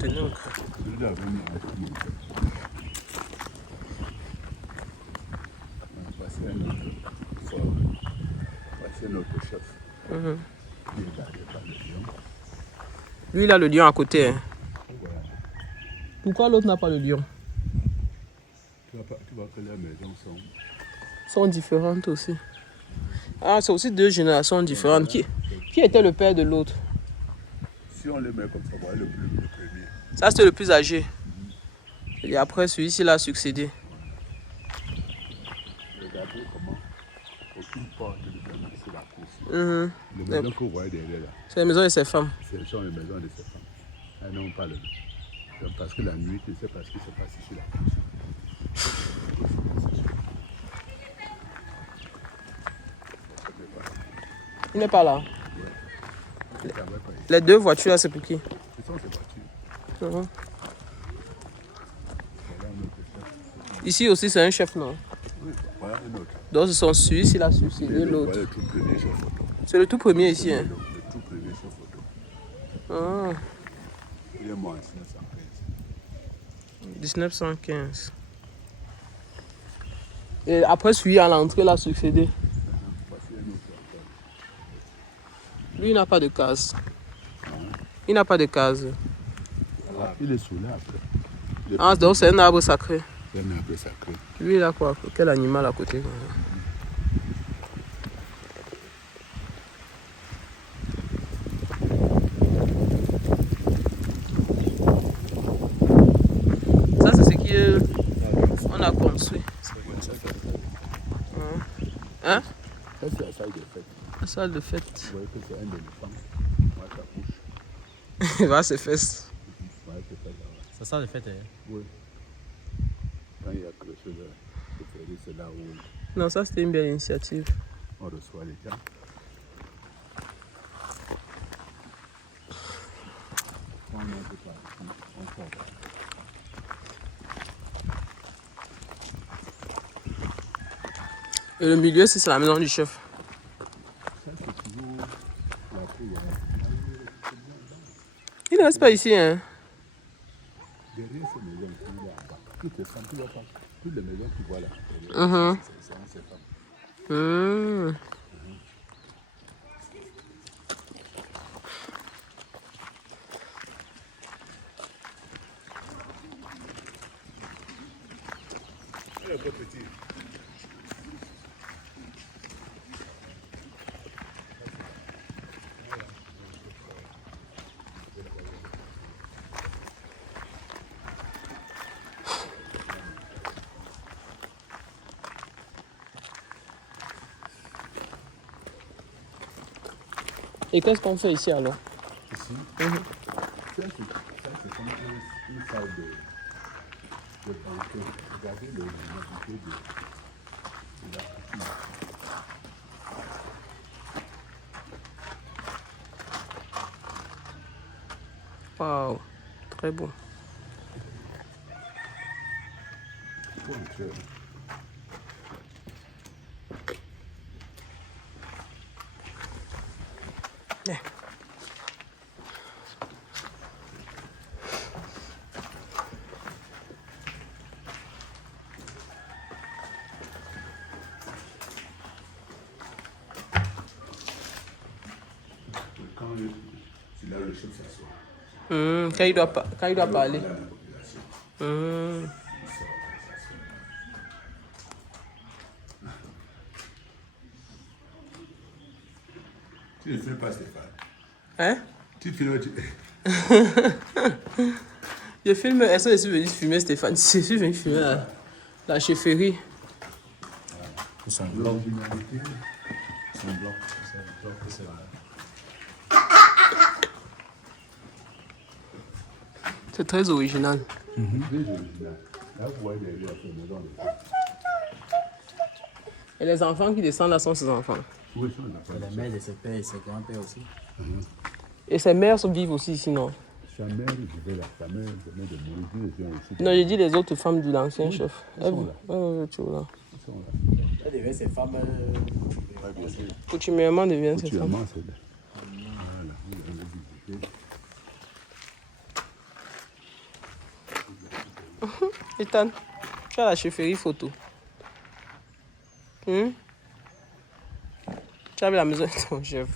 Celui-là avait mis un petit. On a passé un autre chef. Il est gardé par le lion. Lui, il a le lion à côté. Hein. Voilà. Pourquoi l'autre n'a pas le lion? Tu vois que les maisons sont différentes aussi. Ah, c'est aussi deux générations différentes. Qui était le père de l'autre? Si on les met comme ça, voilà le premier. Ça, c'était le plus âgé. Et après, celui-ci l'a succédé. Regardez comment aucune porte ne permet ici la course. Les maisons que vous voyez derrière là. C'est la maison de ses femmes. Ce sont les maisons de ses femmes. Elles n'ont pas le nom. Parce que la nuit, tu ne sais pas ce qui se passe ici la course. Il n'est pas là. Les deux voitures là, c'est pour qui? Ce sont ces voitures. Ici aussi, c'est un chef, non? Oui, voilà un autre. Donc, ce sont celui-ci, il a succédé l'autre. Voilà le tout premier chef photo. C'est le tout premier ici. Hein? Le tout premier chef photo. Il est mort en 1915. Et après, celui à l'entrée, il a succédé. Lui, il n'a pas de case. Il n'a pas de case. Il est sous l'arbre. Ah, donc c'est un arbre sacré. C'est un arbre sacré. Lui, il a quoi? Quel animal à côté? Ça, c'est ce qu'on a construit. Hein? Ça, c'est la salle de fête. La salle de fête. Vous voyez que c'est un éléphant. Voilà sa bouche. Il va ses fesses. Voilà ses fesses là-bas. C'est ça le fait, hein? Oui. Quand il y a quelque chose de férié, c'est là où Non, ça c'était une belle initiative. on reçoit les gens. Quand on entre par ici, on sort. Et le milieu, c'est la maison du chef. Ça, c'est toujours la cour. Il ne reste pas ici, hein? Derrière ces maisons, il est en bas. Toutes les femmes, toutes les maisons que tu vois là, c'est ces femmes. Et qu'est-ce qu'on fait ici alors? Ici, ça c'est comme une salle de banquet. Regardez le banquet Waouh, très beau. Yeah. C'est là où le chef s'assoit. Quand il doit parler. Tu ne filmes pas Stéphane. Hein? Tu filmes. Je filme. Est-ce que je suis venu filmer Stéphane? Je suis venu filmer la chefferie. C'est un bloc. C'est un bloc. C'est vrai. C'est très original. Et les enfants qui descendent là sont ses enfants. La mère de ses pères et ses grands-pères aussi. Et ses mères vivent aussi ici, non? Sa mère, je vais sa mère de mourir. Non, je dis les autres femmes de l'ancien chef. Elles sont là. Tu vois là. Elle devait ses femmes. Coutumièrement devient ses femmes. Ethan, tu as la chefferie photo. Tu as la maison de ton chef.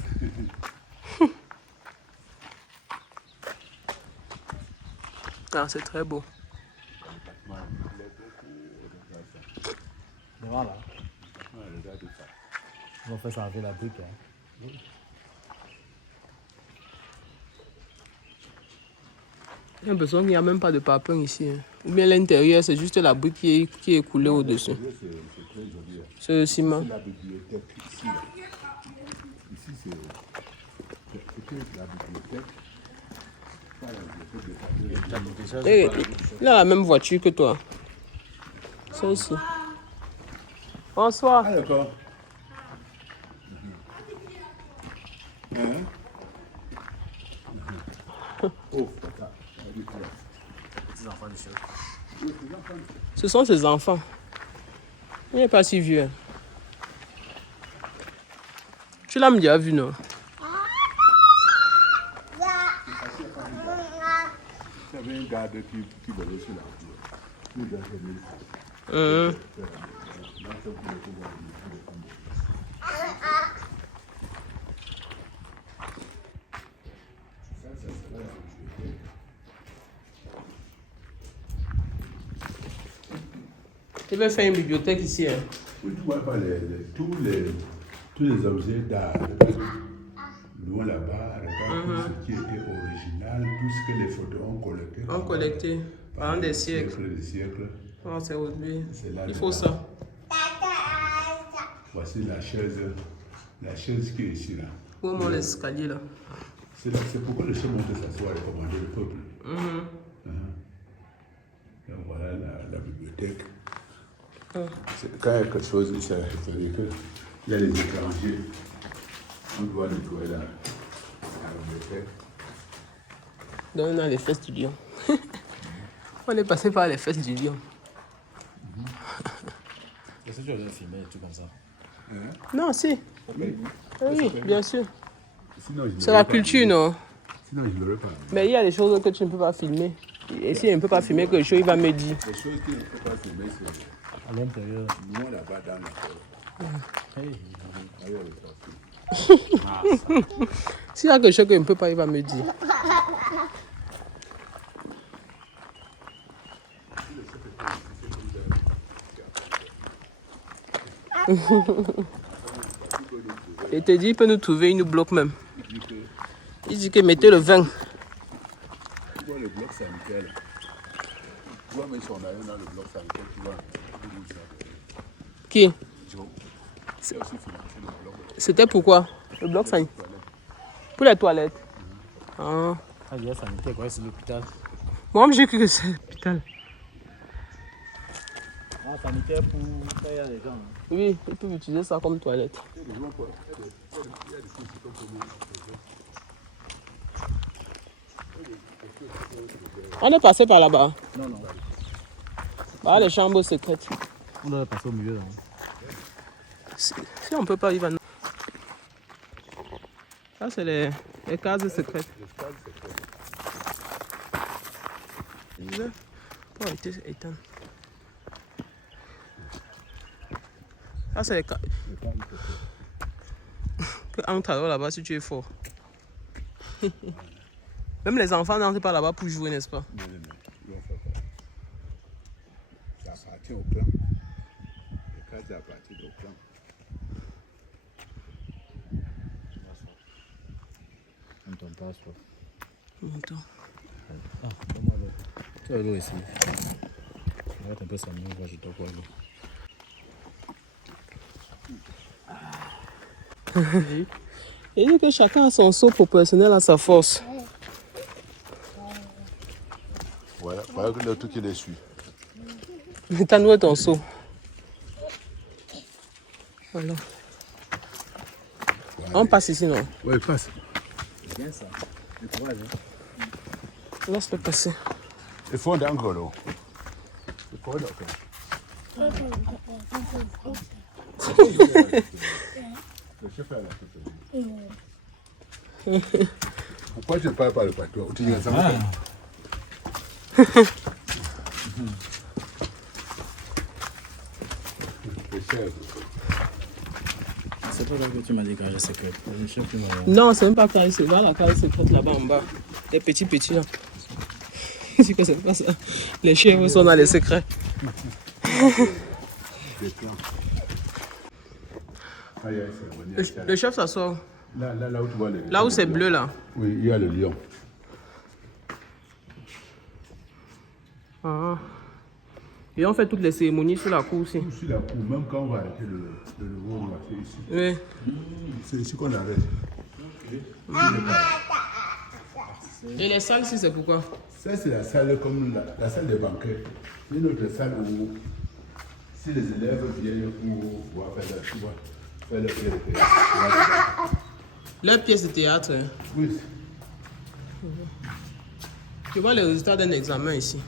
Ah, c'est très beau. Voilà. On va faire ça avec la brique. Hein. J'ai l'impression qu'il n'y a même pas de parpaing ici. Hein. Ou bien l'intérieur, c'est juste la brique qui est coulée au-dessus. C'est le ciment. La bibliothèque ici. Ici, c'est la bibliothèque. Il a la même voiture que toi. C'est ici. Bonsoir. Ah, d'accord. Oh, ce sont ses enfants. Il n'est pas si vieux. Tu l'as déjà vu, non? Il y avait un garde qui volait sur la voie. Tu veux faire une bibliothèque ici, hein? Oui, tu vois pas tous les objets d'art. Loin là-bas, regarde tout ce qui était original, tout ce que les photos ont collecté. On collecté pendant des siècles. Des siècles. Oh, c'est oublié. Là Il faut ça. Voici la chaise qui est ici là. Où est l'escalier là? C'est pourquoi le chef monte s'asseoir et commander le peuple. Et voilà la bibliothèque. Quand il y a quelque chose, ça veut dire qu'il y a les étrangers. On doit nettoyer la bibliothèque. Donc on a les fesses du lion. On est passé par les fesses du lion. Est-ce que tu as filmé tout comme ça? Non, si. Oui, bien sûr. Sinon, c'est la culture, non? Sinon, je ne l'aurais pas. Mais il y a des choses que tu ne peux pas filmer. Et si il ne peut pas filmer quelque chose, il va me dire. Les choses qu'il ne peut pas filmer, c'est à l'intérieur. Moi là-bas dans la S'il y a quelque chose qu'il ne peut pas, il va me dire. Il te dit, il peut nous trouver, il nous bloque même. Il dit que mettez le vin. Tu vois le bloc sanitaire. Tu vois, mais si on a un dans le bloc sanitaire, tu vois. Qui? C'était pourquoi? Le bloc sanitaire. Pour les toilettes. Ah. Ah, il y a sanitaire, quoi, c'est l'hôpital. Moi, j'ai cru que c'est l'hôpital. Ah, sanitaire pour ça, il y a les gens. Oui, ils peuvent utiliser ça comme toilette. On est passé par là-bas. Non, non. Par les chambres secrètes. On doit passer au milieu là. Si on peut pas, il va. Ça, c'est les cases secrètes. Pour été éteint. Ça, c'est les cases. Entre alors là-bas si tu es fort. Même les enfants n'entrent pas là-bas pour jouer, n'est-ce pas? Non, ça appartient au clan. Les cases appartiennent au clan. On tombe pas, soit. Attends. Ah, donne-moi l'eau. Tu as l'eau ici. On va un peu ça, mais je dois boire l'eau. Il dit que chacun a son seau proportionnel à sa force. Voilà, voilà que l'autre qui les suit. T'as noué ton seau. Voilà. On passe ici, non? Oui, passe. C'est bien ça. Le courage, hein. Laisse-le passer. Il faut encore l'eau. Il faut l'eau. Le chef est là. Pourquoi tu ne parles pas le patois? Tu dis ça. C'est pas là que tu m'as dit quand je sais que le chef qui m'a... Non, c'est même pas carré, c'est là la carré secrète là-bas en bas. Les petits là. Je dis que c'est pas ça. Les chèvres sont dans les secrets. Le chef s'assoit. Là où tu vois Là où c'est bleu là. Oui, il y a le lion. Ah. Et on fait toutes les cérémonies sur la cour aussi. Sur la cour, même quand on va arrêter le nouveau marché ici. Oui. C'est ici qu'on arrête. Et les salles ici, c'est pourquoi? Ça, c'est la salle comme la salle des banquets. C'est une autre salle où, si les élèves viennent pour voir faire leur choix, faire leur pièce de théâtre. Leur pièce de théâtre. Hein. Oui. Tu vois les résultats d'un examen ici.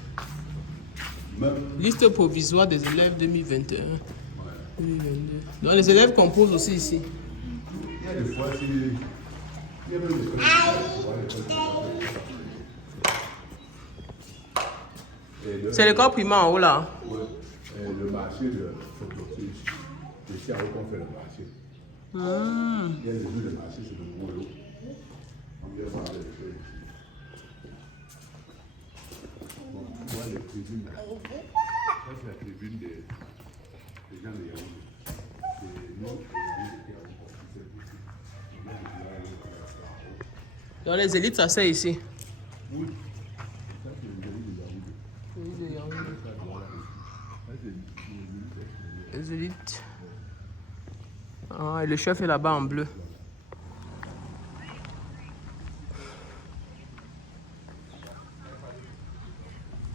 Même, Liste provisoire des élèves 2021. 2022. Donc les élèves composent aussi ici. il y a des fois, si... Il y a même des fois, C'est l'école primaire en haut là. ouais, le marché de phototype. C'est ici à où qu'on fait le marché. Il y a des jours de marché, c'est le gros lot. On vient voir les choses ici. Bon, tu vois les tribunes là. Ça, c'est la tribune des gens de Yaoundé. C'est nous, Donc les élites s'asseyent ici. oui. Ça, c'est les gens de Yaoundé. Les élites. Ah, et le chef est là-bas en bleu.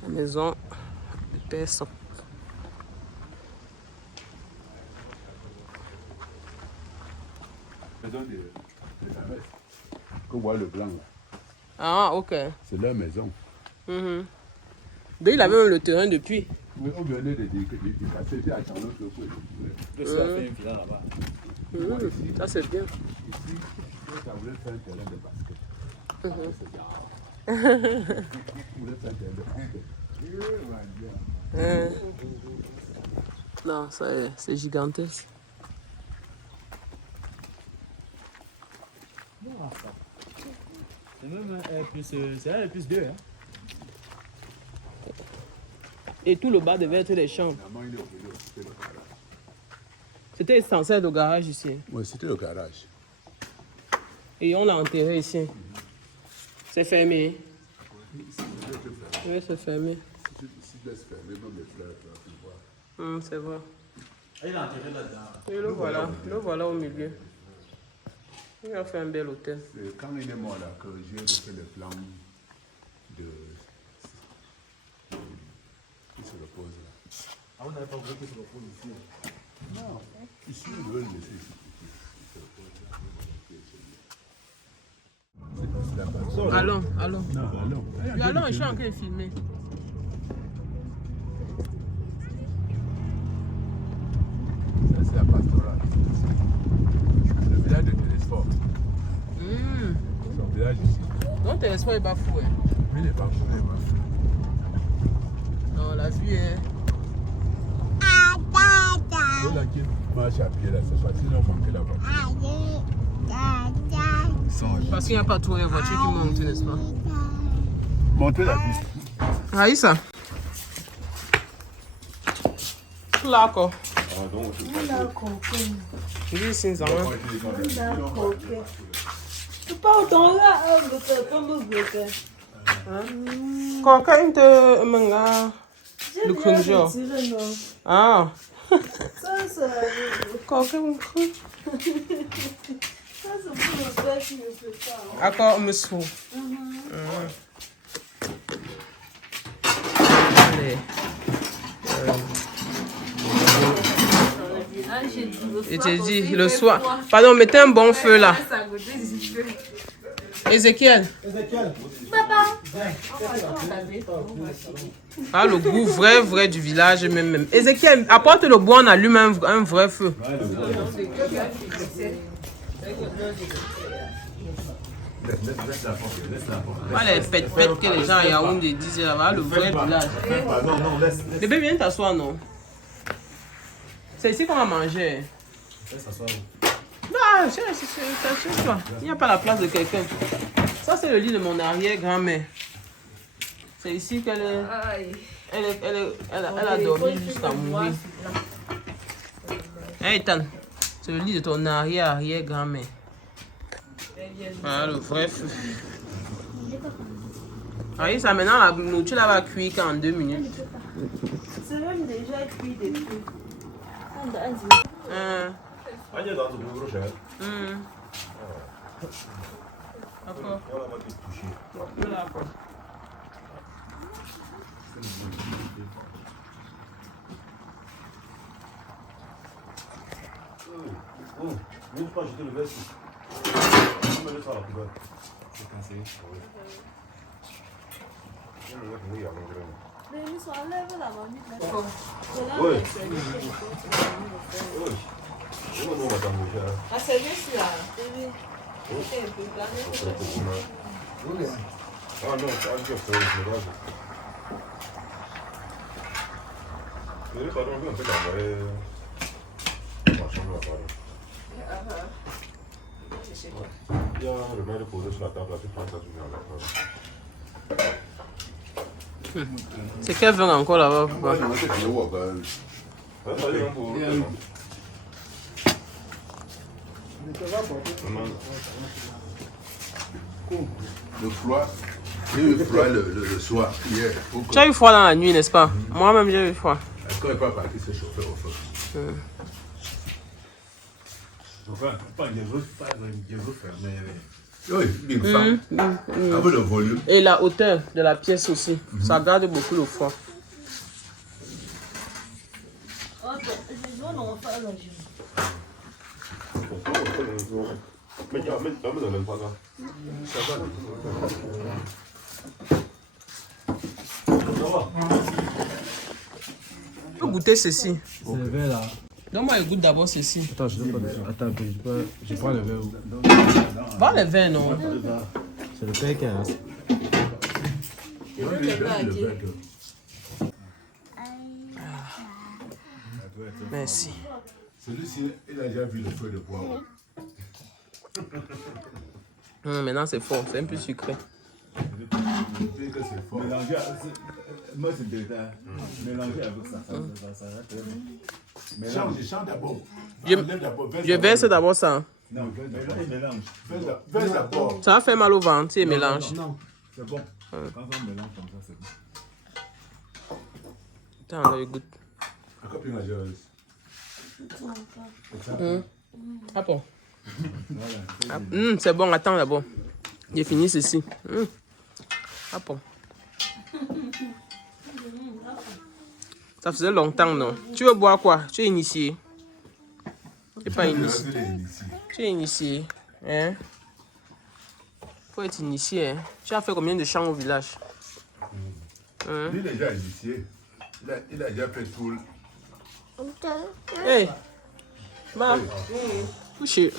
La maison de Père Sop. Maison de la messe. Qu'on voit le blanc là. Ah, ok. C'est leur maison. Mais il avait même le terrain depuis. Oui, on venait de dire que c'était à Charlotte le coup. Le chef a fait une villa là-bas. Ça, c'est bien. Ici, ça voulait faire un terrain de basket. On voulait faire un terrain de basket. Non, ça, c'est gigantesque. C'est même un R+, 2. Hein. Et tout le bas devait être les chambres. C'était censé être le garage ici. Oui, c'était le garage. Et on l'a enterré ici. C'est fermé. Oui, c'est fermé. Si tu laisses fermer, même les fleurs, tu vas voir. C'est vrai. Et il a enterré là-dedans. Et le voilà. Le voilà au milieu. Il a fait un bel hôtel. C'est quand il est mort là que j'ai refait le plan de... qui se repose là. Ah, on n'avait pas voulu que ce soit pour ici. Non, ici, on veut le laisser. Allons, allons. Non, allons. Oui, allons, je suis en train de filmer. Ça, c'est la pastorale. Le village de Télésphore. C'est un village ici. Donc, Télésphore n'est pas fou, hein? Oui, il n'est pas fou, il n'est pas fou. Non, la vue est... C'est là qui marche à pied, là, c'est facile, on manque la voiture. Parce qu'il n'y a pas trop de voitures qui montent, n'est-ce pas? Montez la piste. Aïssa. Là, quoi. Ah, donc, Je dis 5 ans. Tu parles dans là, comme le bloqueur. Quand il te manga. Le conjure. Ah. Ça, c'est Quand il me cru. ça, c'est pour le père qui ne fait pas. Encore, me sou. Allez. Et t'ai dit le soir. Pardon, mettez un bon feu là. Ézéchiel. Ah, le goût vrai du village même. Ézéchiel, apporte le bois, on allume un vrai feu. Voilà les pètes que les gens à Yaoundé disent là-bas, le vrai village. Non, laisse. Bébé, viens t'asseoir, non? C'est ici qu'on va manger. Laisse s'asseoir. Non, chez toi. Il n'y a pas la place de quelqu'un. Ça, c'est le lit de mon arrière-grand-mère. C'est ici qu'elle a dormi jusqu'à mourir. Hey, Ethan, c'est le lit de ton arrière-grand-mère. Voilà le vrai feu. Oui, ça maintenant, la nourriture là va cuire qu'en 2 minutes. C'est même déjà cuit depuis. Agnès dans ce gros cher. D'accord. On va te toucher. D'accord. Même pas jeter le veste. On met ça à la poubelle. C'est cassé. Mais ils sont enlèvés la mamie. Oui. Oui. On va t'en faire. Ah, c'est bien celui-là. Ah non, c'est un peu c'est grave. Mais pardon, on peut t'envoyer ma chambre là-bas. Il y a le mail posé sur la table, là, tu prends ça, tu viens là. C'est quel vin encore là-bas? Moi, je me suis dit, ouais, ben, Ça y est, on peut. le froid, j'ai eu froid le soir, hier. Tu as eu froid dans la nuit, n'est-ce pas? Moi-même, j'ai eu froid. Quand il n'est pas parti, c'est chauffé au feu. Enfin, pas des autres fermés. Oui, une femme. Avec le volume. Et la hauteur de la pièce aussi. Ça garde beaucoup le froid. Mais il y a même pas ça. Tu peux goûter ceci. C'est le verre là. Donne-moi le goût d'abord ceci. Attends, je prends le verre. Pas le vin, non? C'est le père qui a. Merci. Celui-ci, il a déjà vu le feu de bois. Maintenant, c'est fort. C'est un peu sucré. Mélanger, moi c'est détail. Mélanger avec ça reste. Change d'abord. Je verse d'abord ça. Non, mélange. Verse d'abord. Ça va faire mal au ventre si il mélange. Non, c'est bon. Quand on mélange comme ça, c'est bon. Attends, là, il goûte. La copine a joué. Ah bon? C'est bon, attends d'abord. J'ai fini ceci. Ah bon? Ça faisait longtemps, non? Tu veux boire quoi? Tu es initié? Tu n'es pas initié. Tu es initié. Hein? Faut être initié. Hein? Tu as fait combien de chants au village? Hein? Il est déjà initié. Il a déjà fait tout. Hey! Ma! Couchez.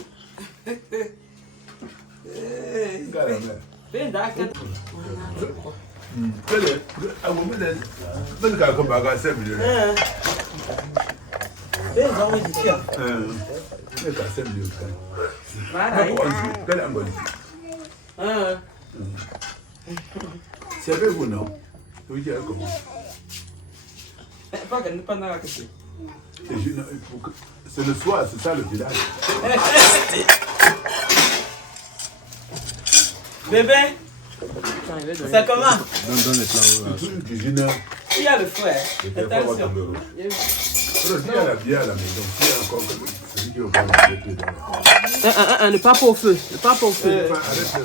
C'est vous, non? Oui, comment? C'est le soir, c'est ça le village. Bébé, ça comment? Donne les plats. Il y a le frère. Attention. Il y a la bière à la maison. Il y a encore celui qui va Ne pas pour au feu. Ne pas pour au feu. Arrête-le.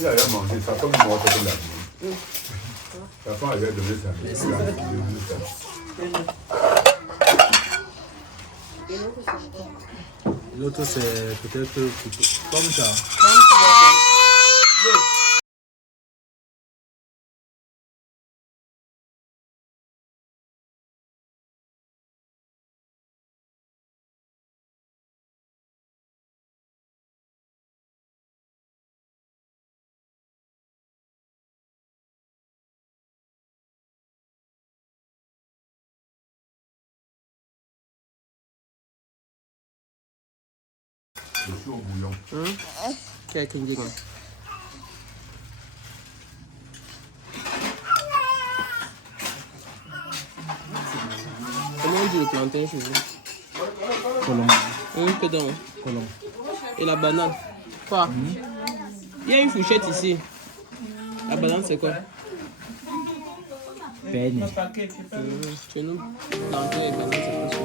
Il a rien mangé, ça comme une morte de la vie. Sa femme avait donné ça. L'autre, c'est peut-être comme ça. Je suis au bouillon. Qui a été dit, comment on dit le plantain chez vous? Colombe. Que donc? Colombe. Et la banane? Quoi? Il y a une fourchette ici. La banane, c'est quoi? Peine. Chez nous, plantain et banane, c'est pas sûr.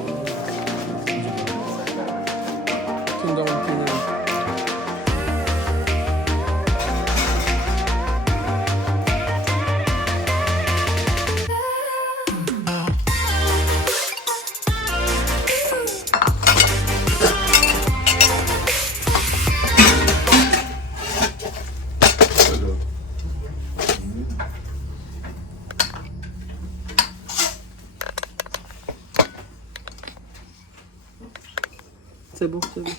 C'est bon, c'est bon.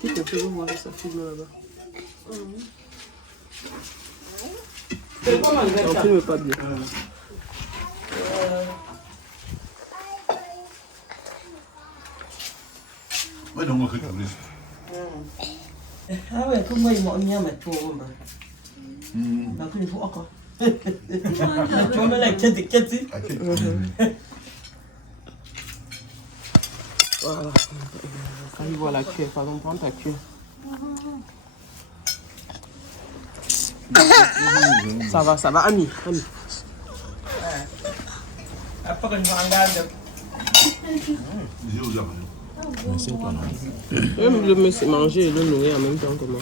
Qui te fait voir ça filme là-bas? On filme pas bien. Ouais, donc on fait touriste. Ah ouais, comment ils m'ont mis à mettre tout au bas. Donc il faut encore. Tu vois, mais là, qu'est-ce Voilà. Quand il voit la cuillère, pardon, prends ta cuillère. Ça va, Ami. Après que je m'engage. Le monsieur manger et le nourrir en même temps que moi.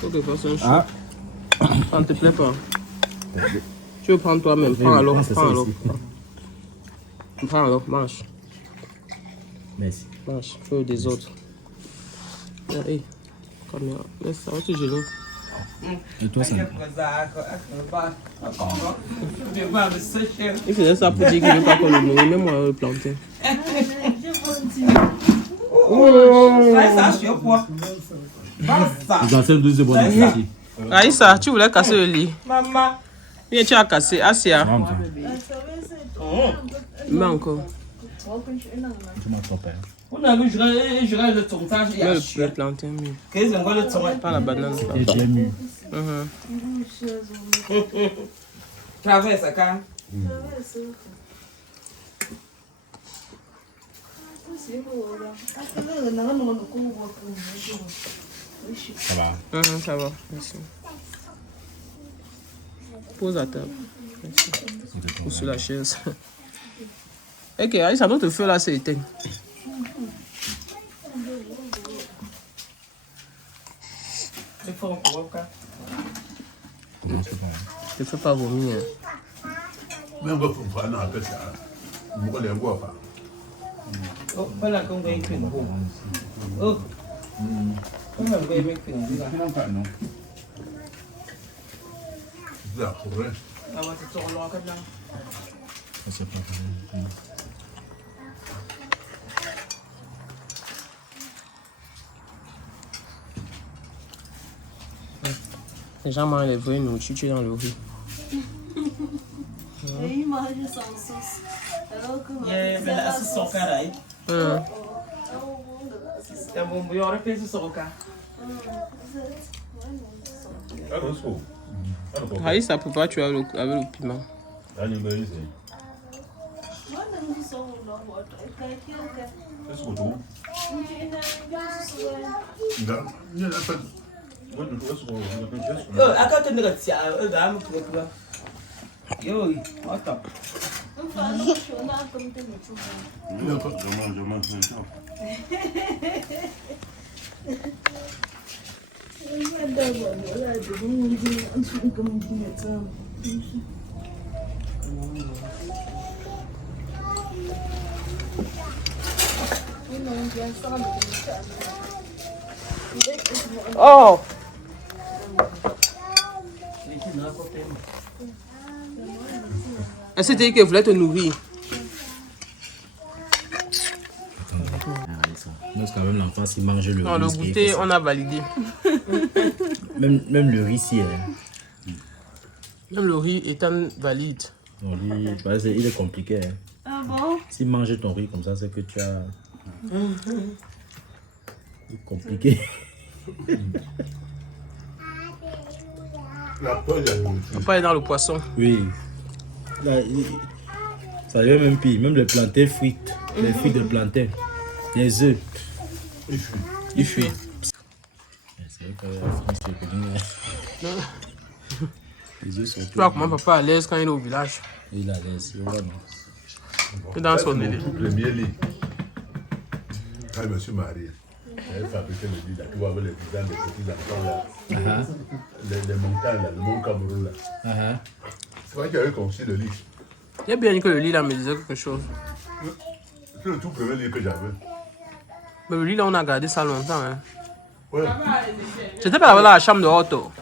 Faut que fasse un choix. Ça ne te plaît pas. Tu veux prendre toi-même. Prends alors. Prends alors, mange. Merci. Mange, fais des autres. Hey, comme laisse ça, tu gelé. Et toi, ça? Il faisait ça pour dire qu'il ne veut pas qu'on le nourrit, même moi le plantain. Ils ont fait le deuxième bon appétit. Aïssa, tu voulais casser le lit. Maman. Viens, tu as cassé. Asia. Mais encore. Tu m'as trompé. On a vu, je rêve le tontage. Le plantain, mieux. Qu'est-ce qu'on va le tontage? Pas la banane. Et j'ai mu. Traverse, ça quand? Ça va. Ça va, merci. Pose à table. Merci. Ou sur la chaise. Ok, Aïssa, notre feu là, c'est éteint. C'est fort pour vous. Non, c'est bon. Ne fais pas vomir. Même quand on prend un peu ça, on ne les voit pas. Oh, voilà qu'on va y faire. Oh, on va y faire. Non. C'est ça, c'est vrai. Ah ouais, c'est sur l'eau, comme là. C'est pas vrai. Les gens mangent les vraies nourritures, tu es dans le riz. Et il mange sans sauce. Alors que Yeah, mais là, c'est son carré. C'est un bon bouillon, on refait sur son cas. Raïs, ça peut pas tuer avec le piment. À quand tu me retiens, dame, pour toi. Yo, attends. Je mange. Oh! C'était que voulait te nourrir. Parce quand même l'enfant s'il mange le Non, riz. le goûter, on a validé. Même le riz si hein. Même le riz étant valide. Non, lui, il est compliqué. Hein. Ah bon? Si manger ton riz comme ça, c'est que tu as. C'est compliqué. La peur, il y a nourriture. Papa est dans le poisson. Oui. Là, ça devient même pire. Même les plantains frites. Les frites de plantain. Les œufs. Il fuit. C'est vrai que la France est connue. Les œufs sont Tu vois comment papa est à l'aise quand il est au village. Il a l'aise, vraiment. C'est dans son Mon idée. tout premier lit. Quand je me suis marié, j'avais fabriqué le lit là. Tu vois, avec les visages des petits enfants là. Les montagnes là, le mont Cameroun là. C'est vrai qu'il avait conçu le lit. Il y a bien dit que le lit là me disait quelque chose. C'est le tout premier lit que j'avais. Mais le lit là, on a gardé ça longtemps. Hein. Ouais. C'était pas dans la chambre de Otto.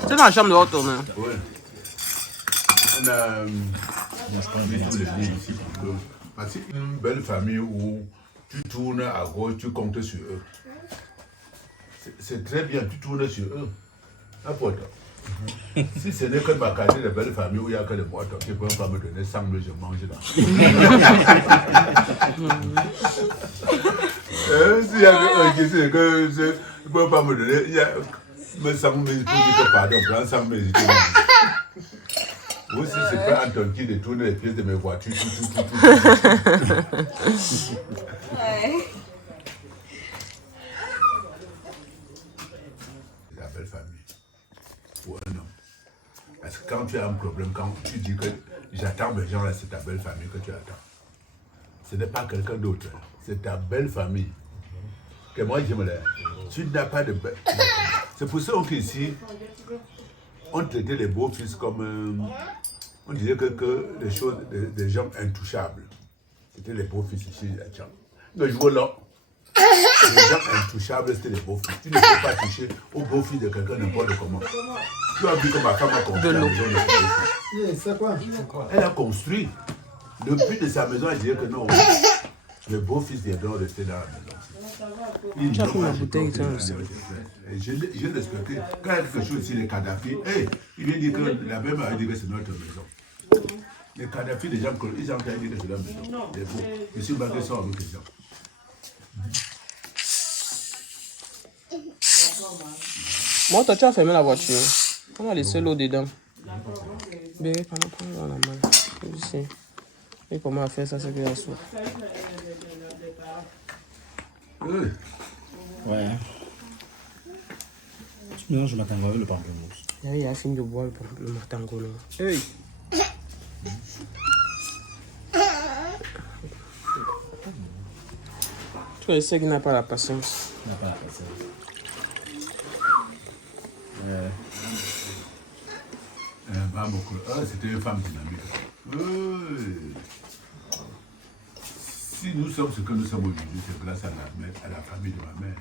C'était dans la chambre de Otto, non? Ouais. On a mis tous les lits ici. C'est une belle famille où tu tournes à gauche, tu comptes sur eux. C'est très bien, tu tournes sur eux. N'importe. Si ce n'est que ma quartier de belle famille où il n'y a que les moutons qui ne peuvent pas me donner 100 000, je mange là. S'il y a quelqu'un qui sait que je ne peux pas me donner, il y a 100 000 pour dire que pardon, prends 100 000, je te mange. Ou si c'est pas Anton qui détourne les pièces de mes voitures, tout. Ouais. La belle famille. Pour un homme. Parce que quand tu as un problème, quand tu dis que j'attends mes gens là, c'est ta belle famille que tu attends. Ce n'est pas quelqu'un d'autre, c'est ta belle famille. Que moi je me lève. Tu n'as pas de belle. C'est pour ça qu'ici, on traitait les beaux-fils comme. On disait que les choses, des gens intouchables. C'était les beaux-fils ici, à Tchang. Le jour-là, les gens intouchables, c'était les beaux-fils. Tu ne peux pas toucher aux beaux-fils de quelqu'un n'importe comment. Tu as vu que ma femme a construit la maison de ses beaux-fils. C'est quoi? Elle a construit. Le but de sa maison, elle disait que non, les beaux-fils viendront rester dans la maison. Tu as pris ma bouteille, ça aussi. Je respecte. Quand il y a quelque chose ici, les Kadhafi, il vient dire que la même a dit que c'est notre maison. Les Kadhafi, les gens, ils ont dit que c'est leur maison. Les beaux. Monsieur Bagué sort avec les gens. Bon, toi, tu as fermé la voiture. On a laissé l'eau dedans. Bébé, prends l'eau dans la main. Ici. Et comment faire ça, c'est que la soupe. Oui. Ouais. Tu mélanges le matango avec le pamplemousse. Il a fini de boire le matango. Hey! Tu sais qu'il n'a pas la patience. Il n'a pas la patience. Maman, c'était une femme dynamique. Si nous sommes ce que nous sommes aujourd'hui, c'est grâce à la famille de ma mère.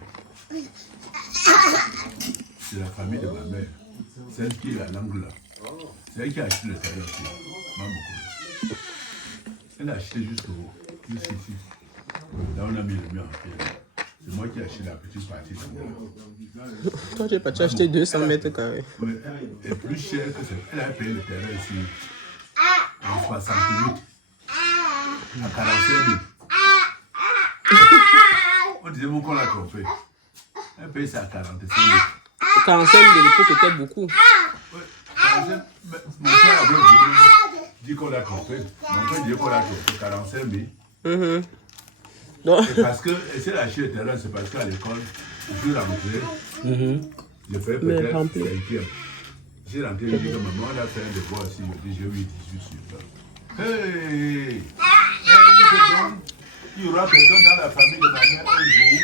C'est la famille de ma mère. Celle qui est à l'angle là. C'est elle qui a acheté le terrain aussi. Maman. Elle a acheté juste ici. Là, on a mis le mur en pied. C'est moi qui ai acheté la petite partie. Toi, tu n'as pas acheté 200 mètres carrés. Oui, et plus cher que ça. Elle a payé le terrain ici en 68 à 45 000. On disait mon qu'on l'a trompé. Elle paye ça à 45 000. 45 000 de l'époque était beaucoup. Oui, 45 000. Mon frère avait dit qu'on l'a trompé. Mon frère dit qu'on l'a trompé 45 000. Non. Et parce que, et c'est acheté le terrain, c'est parce qu'à l'école, je suis rentré. Je fais peut-être 5e. J'ai rentré, je dis que maman, on a fait un devoir ici. Je dis, j'ai eu 18 sur 20. Hey! Il y aura quelqu'un dans la famille de ma mère un jour.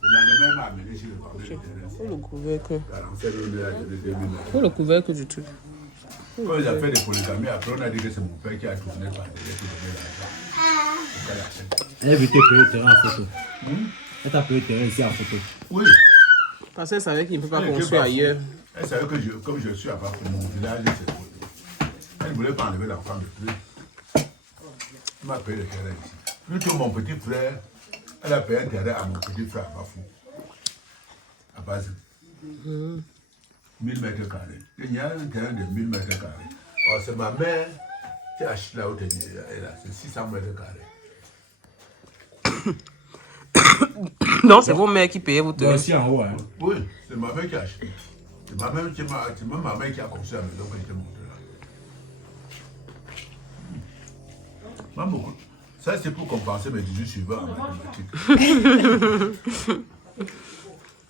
Le lendemain m'a amené chez le propriétaire. Faut le couvercle. 47 000 de 2000. Faut le couvercle du truc. Quand ils ont fait des polygamies, après on a dit que c'est mon père qui a tourné par derrière pour donner l'argent. Elle a vu tes payé le terrain en photo. Elle t'a payé le terrain ici en photo. Oui. Parce qu'elle savait qu'il ne peut pas construire ailleurs. Elle savait que comme je suis à part mon village, c'est trop. Elle ne voulait pas enlever l'enfant de plus. Elle m'a payé le terrain ici. Plutôt mon petit frère, elle a payé un terrain à mon petit frère à Bafou. À base. 1000 mètres carrés. Il y a un terrain de 1000 mètres carrés. Oh, c'est ma mère qui a acheté la haute, c'est 600 mètres carrés. Non, c'est vos mères qui payaient vos terrains. Ici en haut, hein. Oui, c'est ma mère qui a acheté. C'est ma mère qui a construit la maison que j'étais monté là. Maman, ça c'est pour compenser mes 18 suivants en mathématiques.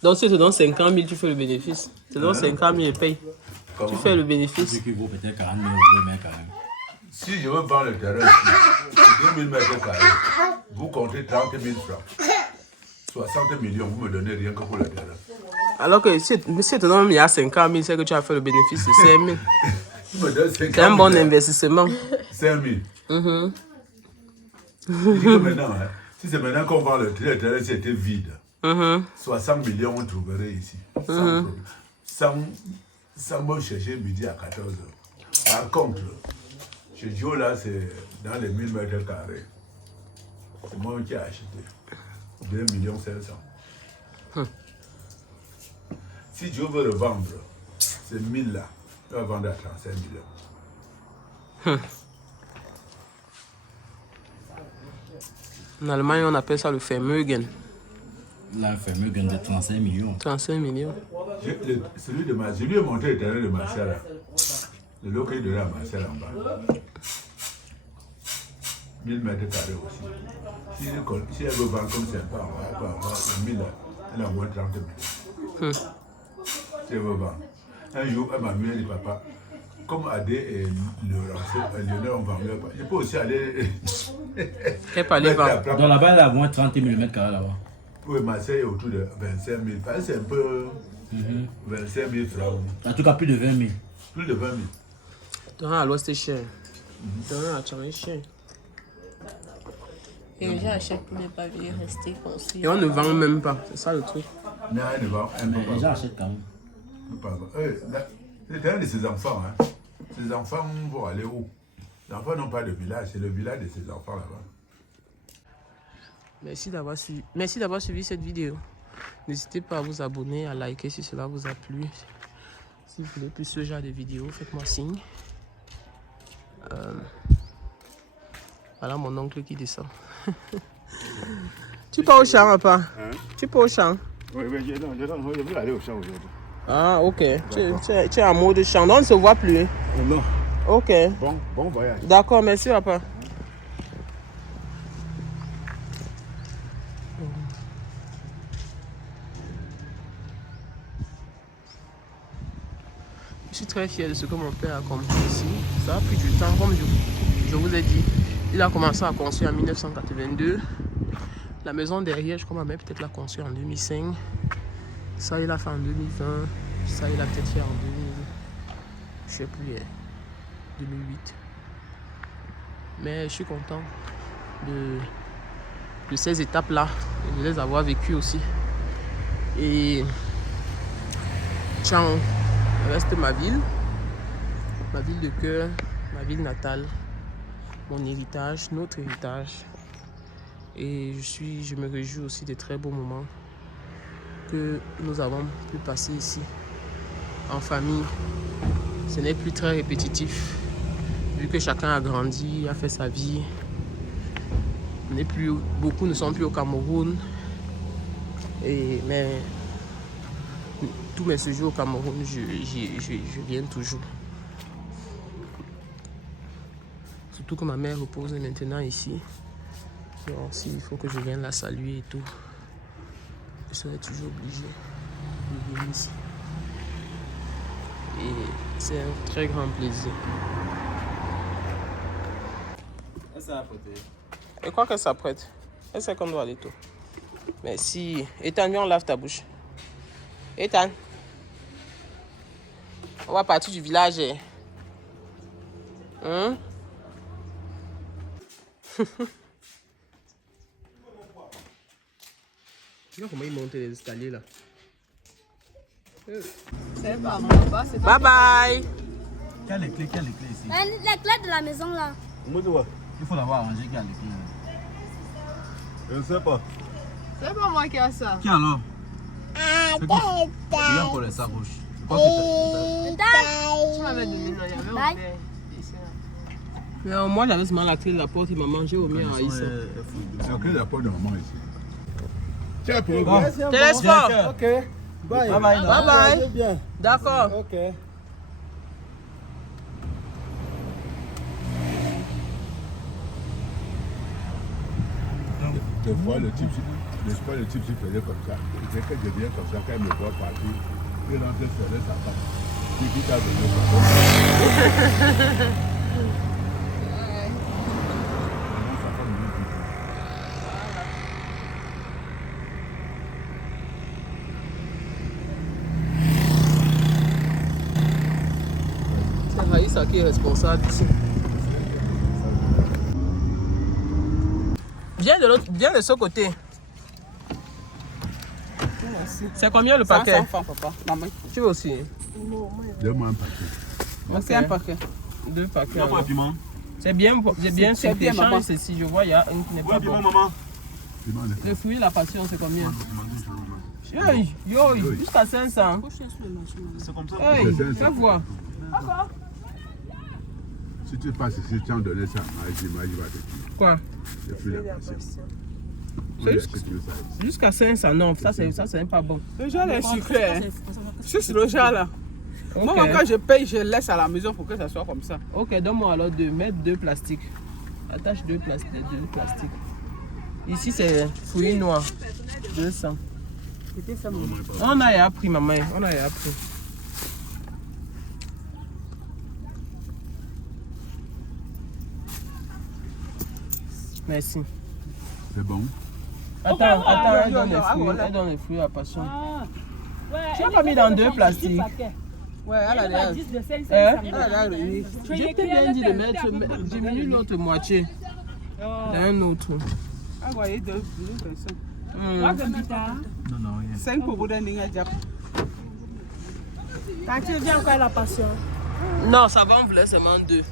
Donc si tu te donnes 50 000, tu fais le bénéfice. Tu te donnes 50 000 et paye. Tu fais le bénéfice. Ce qui vaut peut-être 40 000 euros, mais quand même. Si je veux vendre le terrain ici, 2000 mètres carrés, vous comptez 30 000 francs. 60 millions, vous me donnez rien que pour le terrain. Alors que si tu te donnes il y a 50 000, c'est que tu as fait le bénéfice de 5 000. Tu me donnes 50 000. C'est un bon investissement. 5 000. Je dis que maintenant, hein, si c'est maintenant qu'on vend le terrain, c'était vide. 60 millions, on trouverait ici. Sans me chercher midi à 14 h. Par contre, chez Joe, là, c'est dans les 1000 mètres carrés. C'est moi qui ai acheté. 2 500 000. Si Joe veut le vendre, ces 1000 là, il va vendre à 35 millions. En Allemagne, on appelle ça le Vermögen. La Vermögen de 35 millions. 35 millions. Je lui ai montré le terrain de ma soeur là. Le local de la ma soeur en bas. 1000 mètres carrés aussi. Si elle veut vendre comme c'est pas, elle peut avoir 1000 là. Elle a au moins 30 000. Si elle veut vendre. Un jour, elle m'a dit, papa, comme Adé et Lionel ont vendu, je peux aussi aller. Elle peut aller vendre. Donc là-bas, elle a au moins 30 000 mètres carrés là-bas. Oui, ma soeur est autour de 25 000. C'est un peu 25 000 francs. En tout cas, plus de 20 000. Plus de 20 000. Terrain à l'ouest, c'est cher. Terrain à Tchang est cher. Et les gens achètent pour ne pas venir rester construit. Et on ne vend même pas. C'est ça le truc. Non, elle ne vend Mais pas. les gens achètent quand même. C'est le terrain de ses enfants. Hein. Ses enfants vont aller où? Les enfants n'ont pas de village, c'est le village de ses enfants là-bas. Merci d'avoir suivi cette vidéo. N'hésitez pas à vous abonner, à liker si cela vous a plu. Si vous voulez plus ce genre de vidéos, faites-moi signe. Voilà mon oncle qui descend. Tu pars au champ, papa? Tu pars au champ? Oui, je veux aller au champ aujourd'hui. Ah, ok. Tu es en mode champ. Donc on ne se voit plus. Non. Ok. Bon voyage. D'accord, merci, papa. Je suis très fier de ce que mon père a accompli ici. Ça a pris du temps, comme je vous ai dit. Il a commencé à construire en 1982. La maison derrière, je crois ma mère peut-être l'a construit en 2005. Ça, il a fait en 2020. Ça, il a peut-être fait en 2000. Je je sais plus, 2008. Mais je suis content de ces étapes-là, de les avoir vécues aussi. Et Tchang reste ma ville de cœur, ma ville natale, mon héritage, notre héritage. Et je me réjouis aussi des très beaux moments que nous avons pu passer ici, en famille. Ce n'est plus très répétitif, vu que chacun a grandi, a fait sa vie. Beaucoup ne sont plus au Cameroun. Mais tous mes séjours au Cameroun, je viens toujours. Surtout que ma mère repose maintenant ici. Donc s'il faut que je vienne la saluer et tout, je serai toujours obligé de venir ici. Et c'est un très grand plaisir. Elle s'est apprêtée. Et quoi qu'elle s'apprête? Elle sait qu'on doit aller tôt. Mais si... Ethan, viens, on lave ta bouche. Ethan. On va partir du village. Hein? Tu vois comment il monte les escaliers là? C'est pas mon bas, c'est Bye bye! Quelle est les clés ici? Les clés de la maison là. Il faut l'avoir arrangé, qui a les clés. Je ne sais pas. C'est pas moi qui a ça. Qui alors? Il y a encore les sacoches. Je crois que Tu m'avais donné, non, il y avait ouvert ici. Non, moi j'avais seulement la clé de la porte, il m'a mangé au mien à Issa. C'est la clé de la porte de maman ici. Tiens, pour Te laisse fort! Ok. Bye. Bye bye. Bye bye! Bien. D'accord. Ok. Des fois, le type se faisait comme ça. Dès que je viens comme ça, quand il me voit partir, il rentre serrer sa femme. Il dit à venir. C'est Raïssa qui est responsable ici. Viens de ce côté. C'est combien le paquet? 100 francs, papa. Maman. Tu veux aussi? Donne-moi un paquet. C'est un paquet. 2 paquets. Il y a quoi, piment? C'est bien, C'est bien, maman. ceci. Je vois, il y a un qui n'est pas bon. Maman. Le fruit, la passion, c'est combien? Yo, jusqu'à 500. C'est comme ça. Hey, fais voir. Si tu passes ici, tu en donnes ça. Magie va te dire. Quoi? Le fruit, la passion. Jusqu'à 500, non, ça c'est pas bon. Le genre est sucré. Hein. Juste le genre là. Okay. Moi, quand je paye, je laisse à la maison pour que ça soit comme ça. Ok, donne-moi alors 2. Mettre 2 plastiques. Attache 2 plastiques. Ici, c'est fruits noirs. 200. On a appris, maman. On a appris. Merci. C'est bon. Attends, elle donne les fruits à passion. Tu n'as pas mis dans 2 plastiques. Ouais, elle a l'air. Je t'ai bien dit de mettre, diminue l'autre moitié. Un autre. Ah, voyez, 2 personnes. Non, 5 pour vous donner un diap. Quand tu viens encore la passion. Non, ça va, on voulait seulement 2.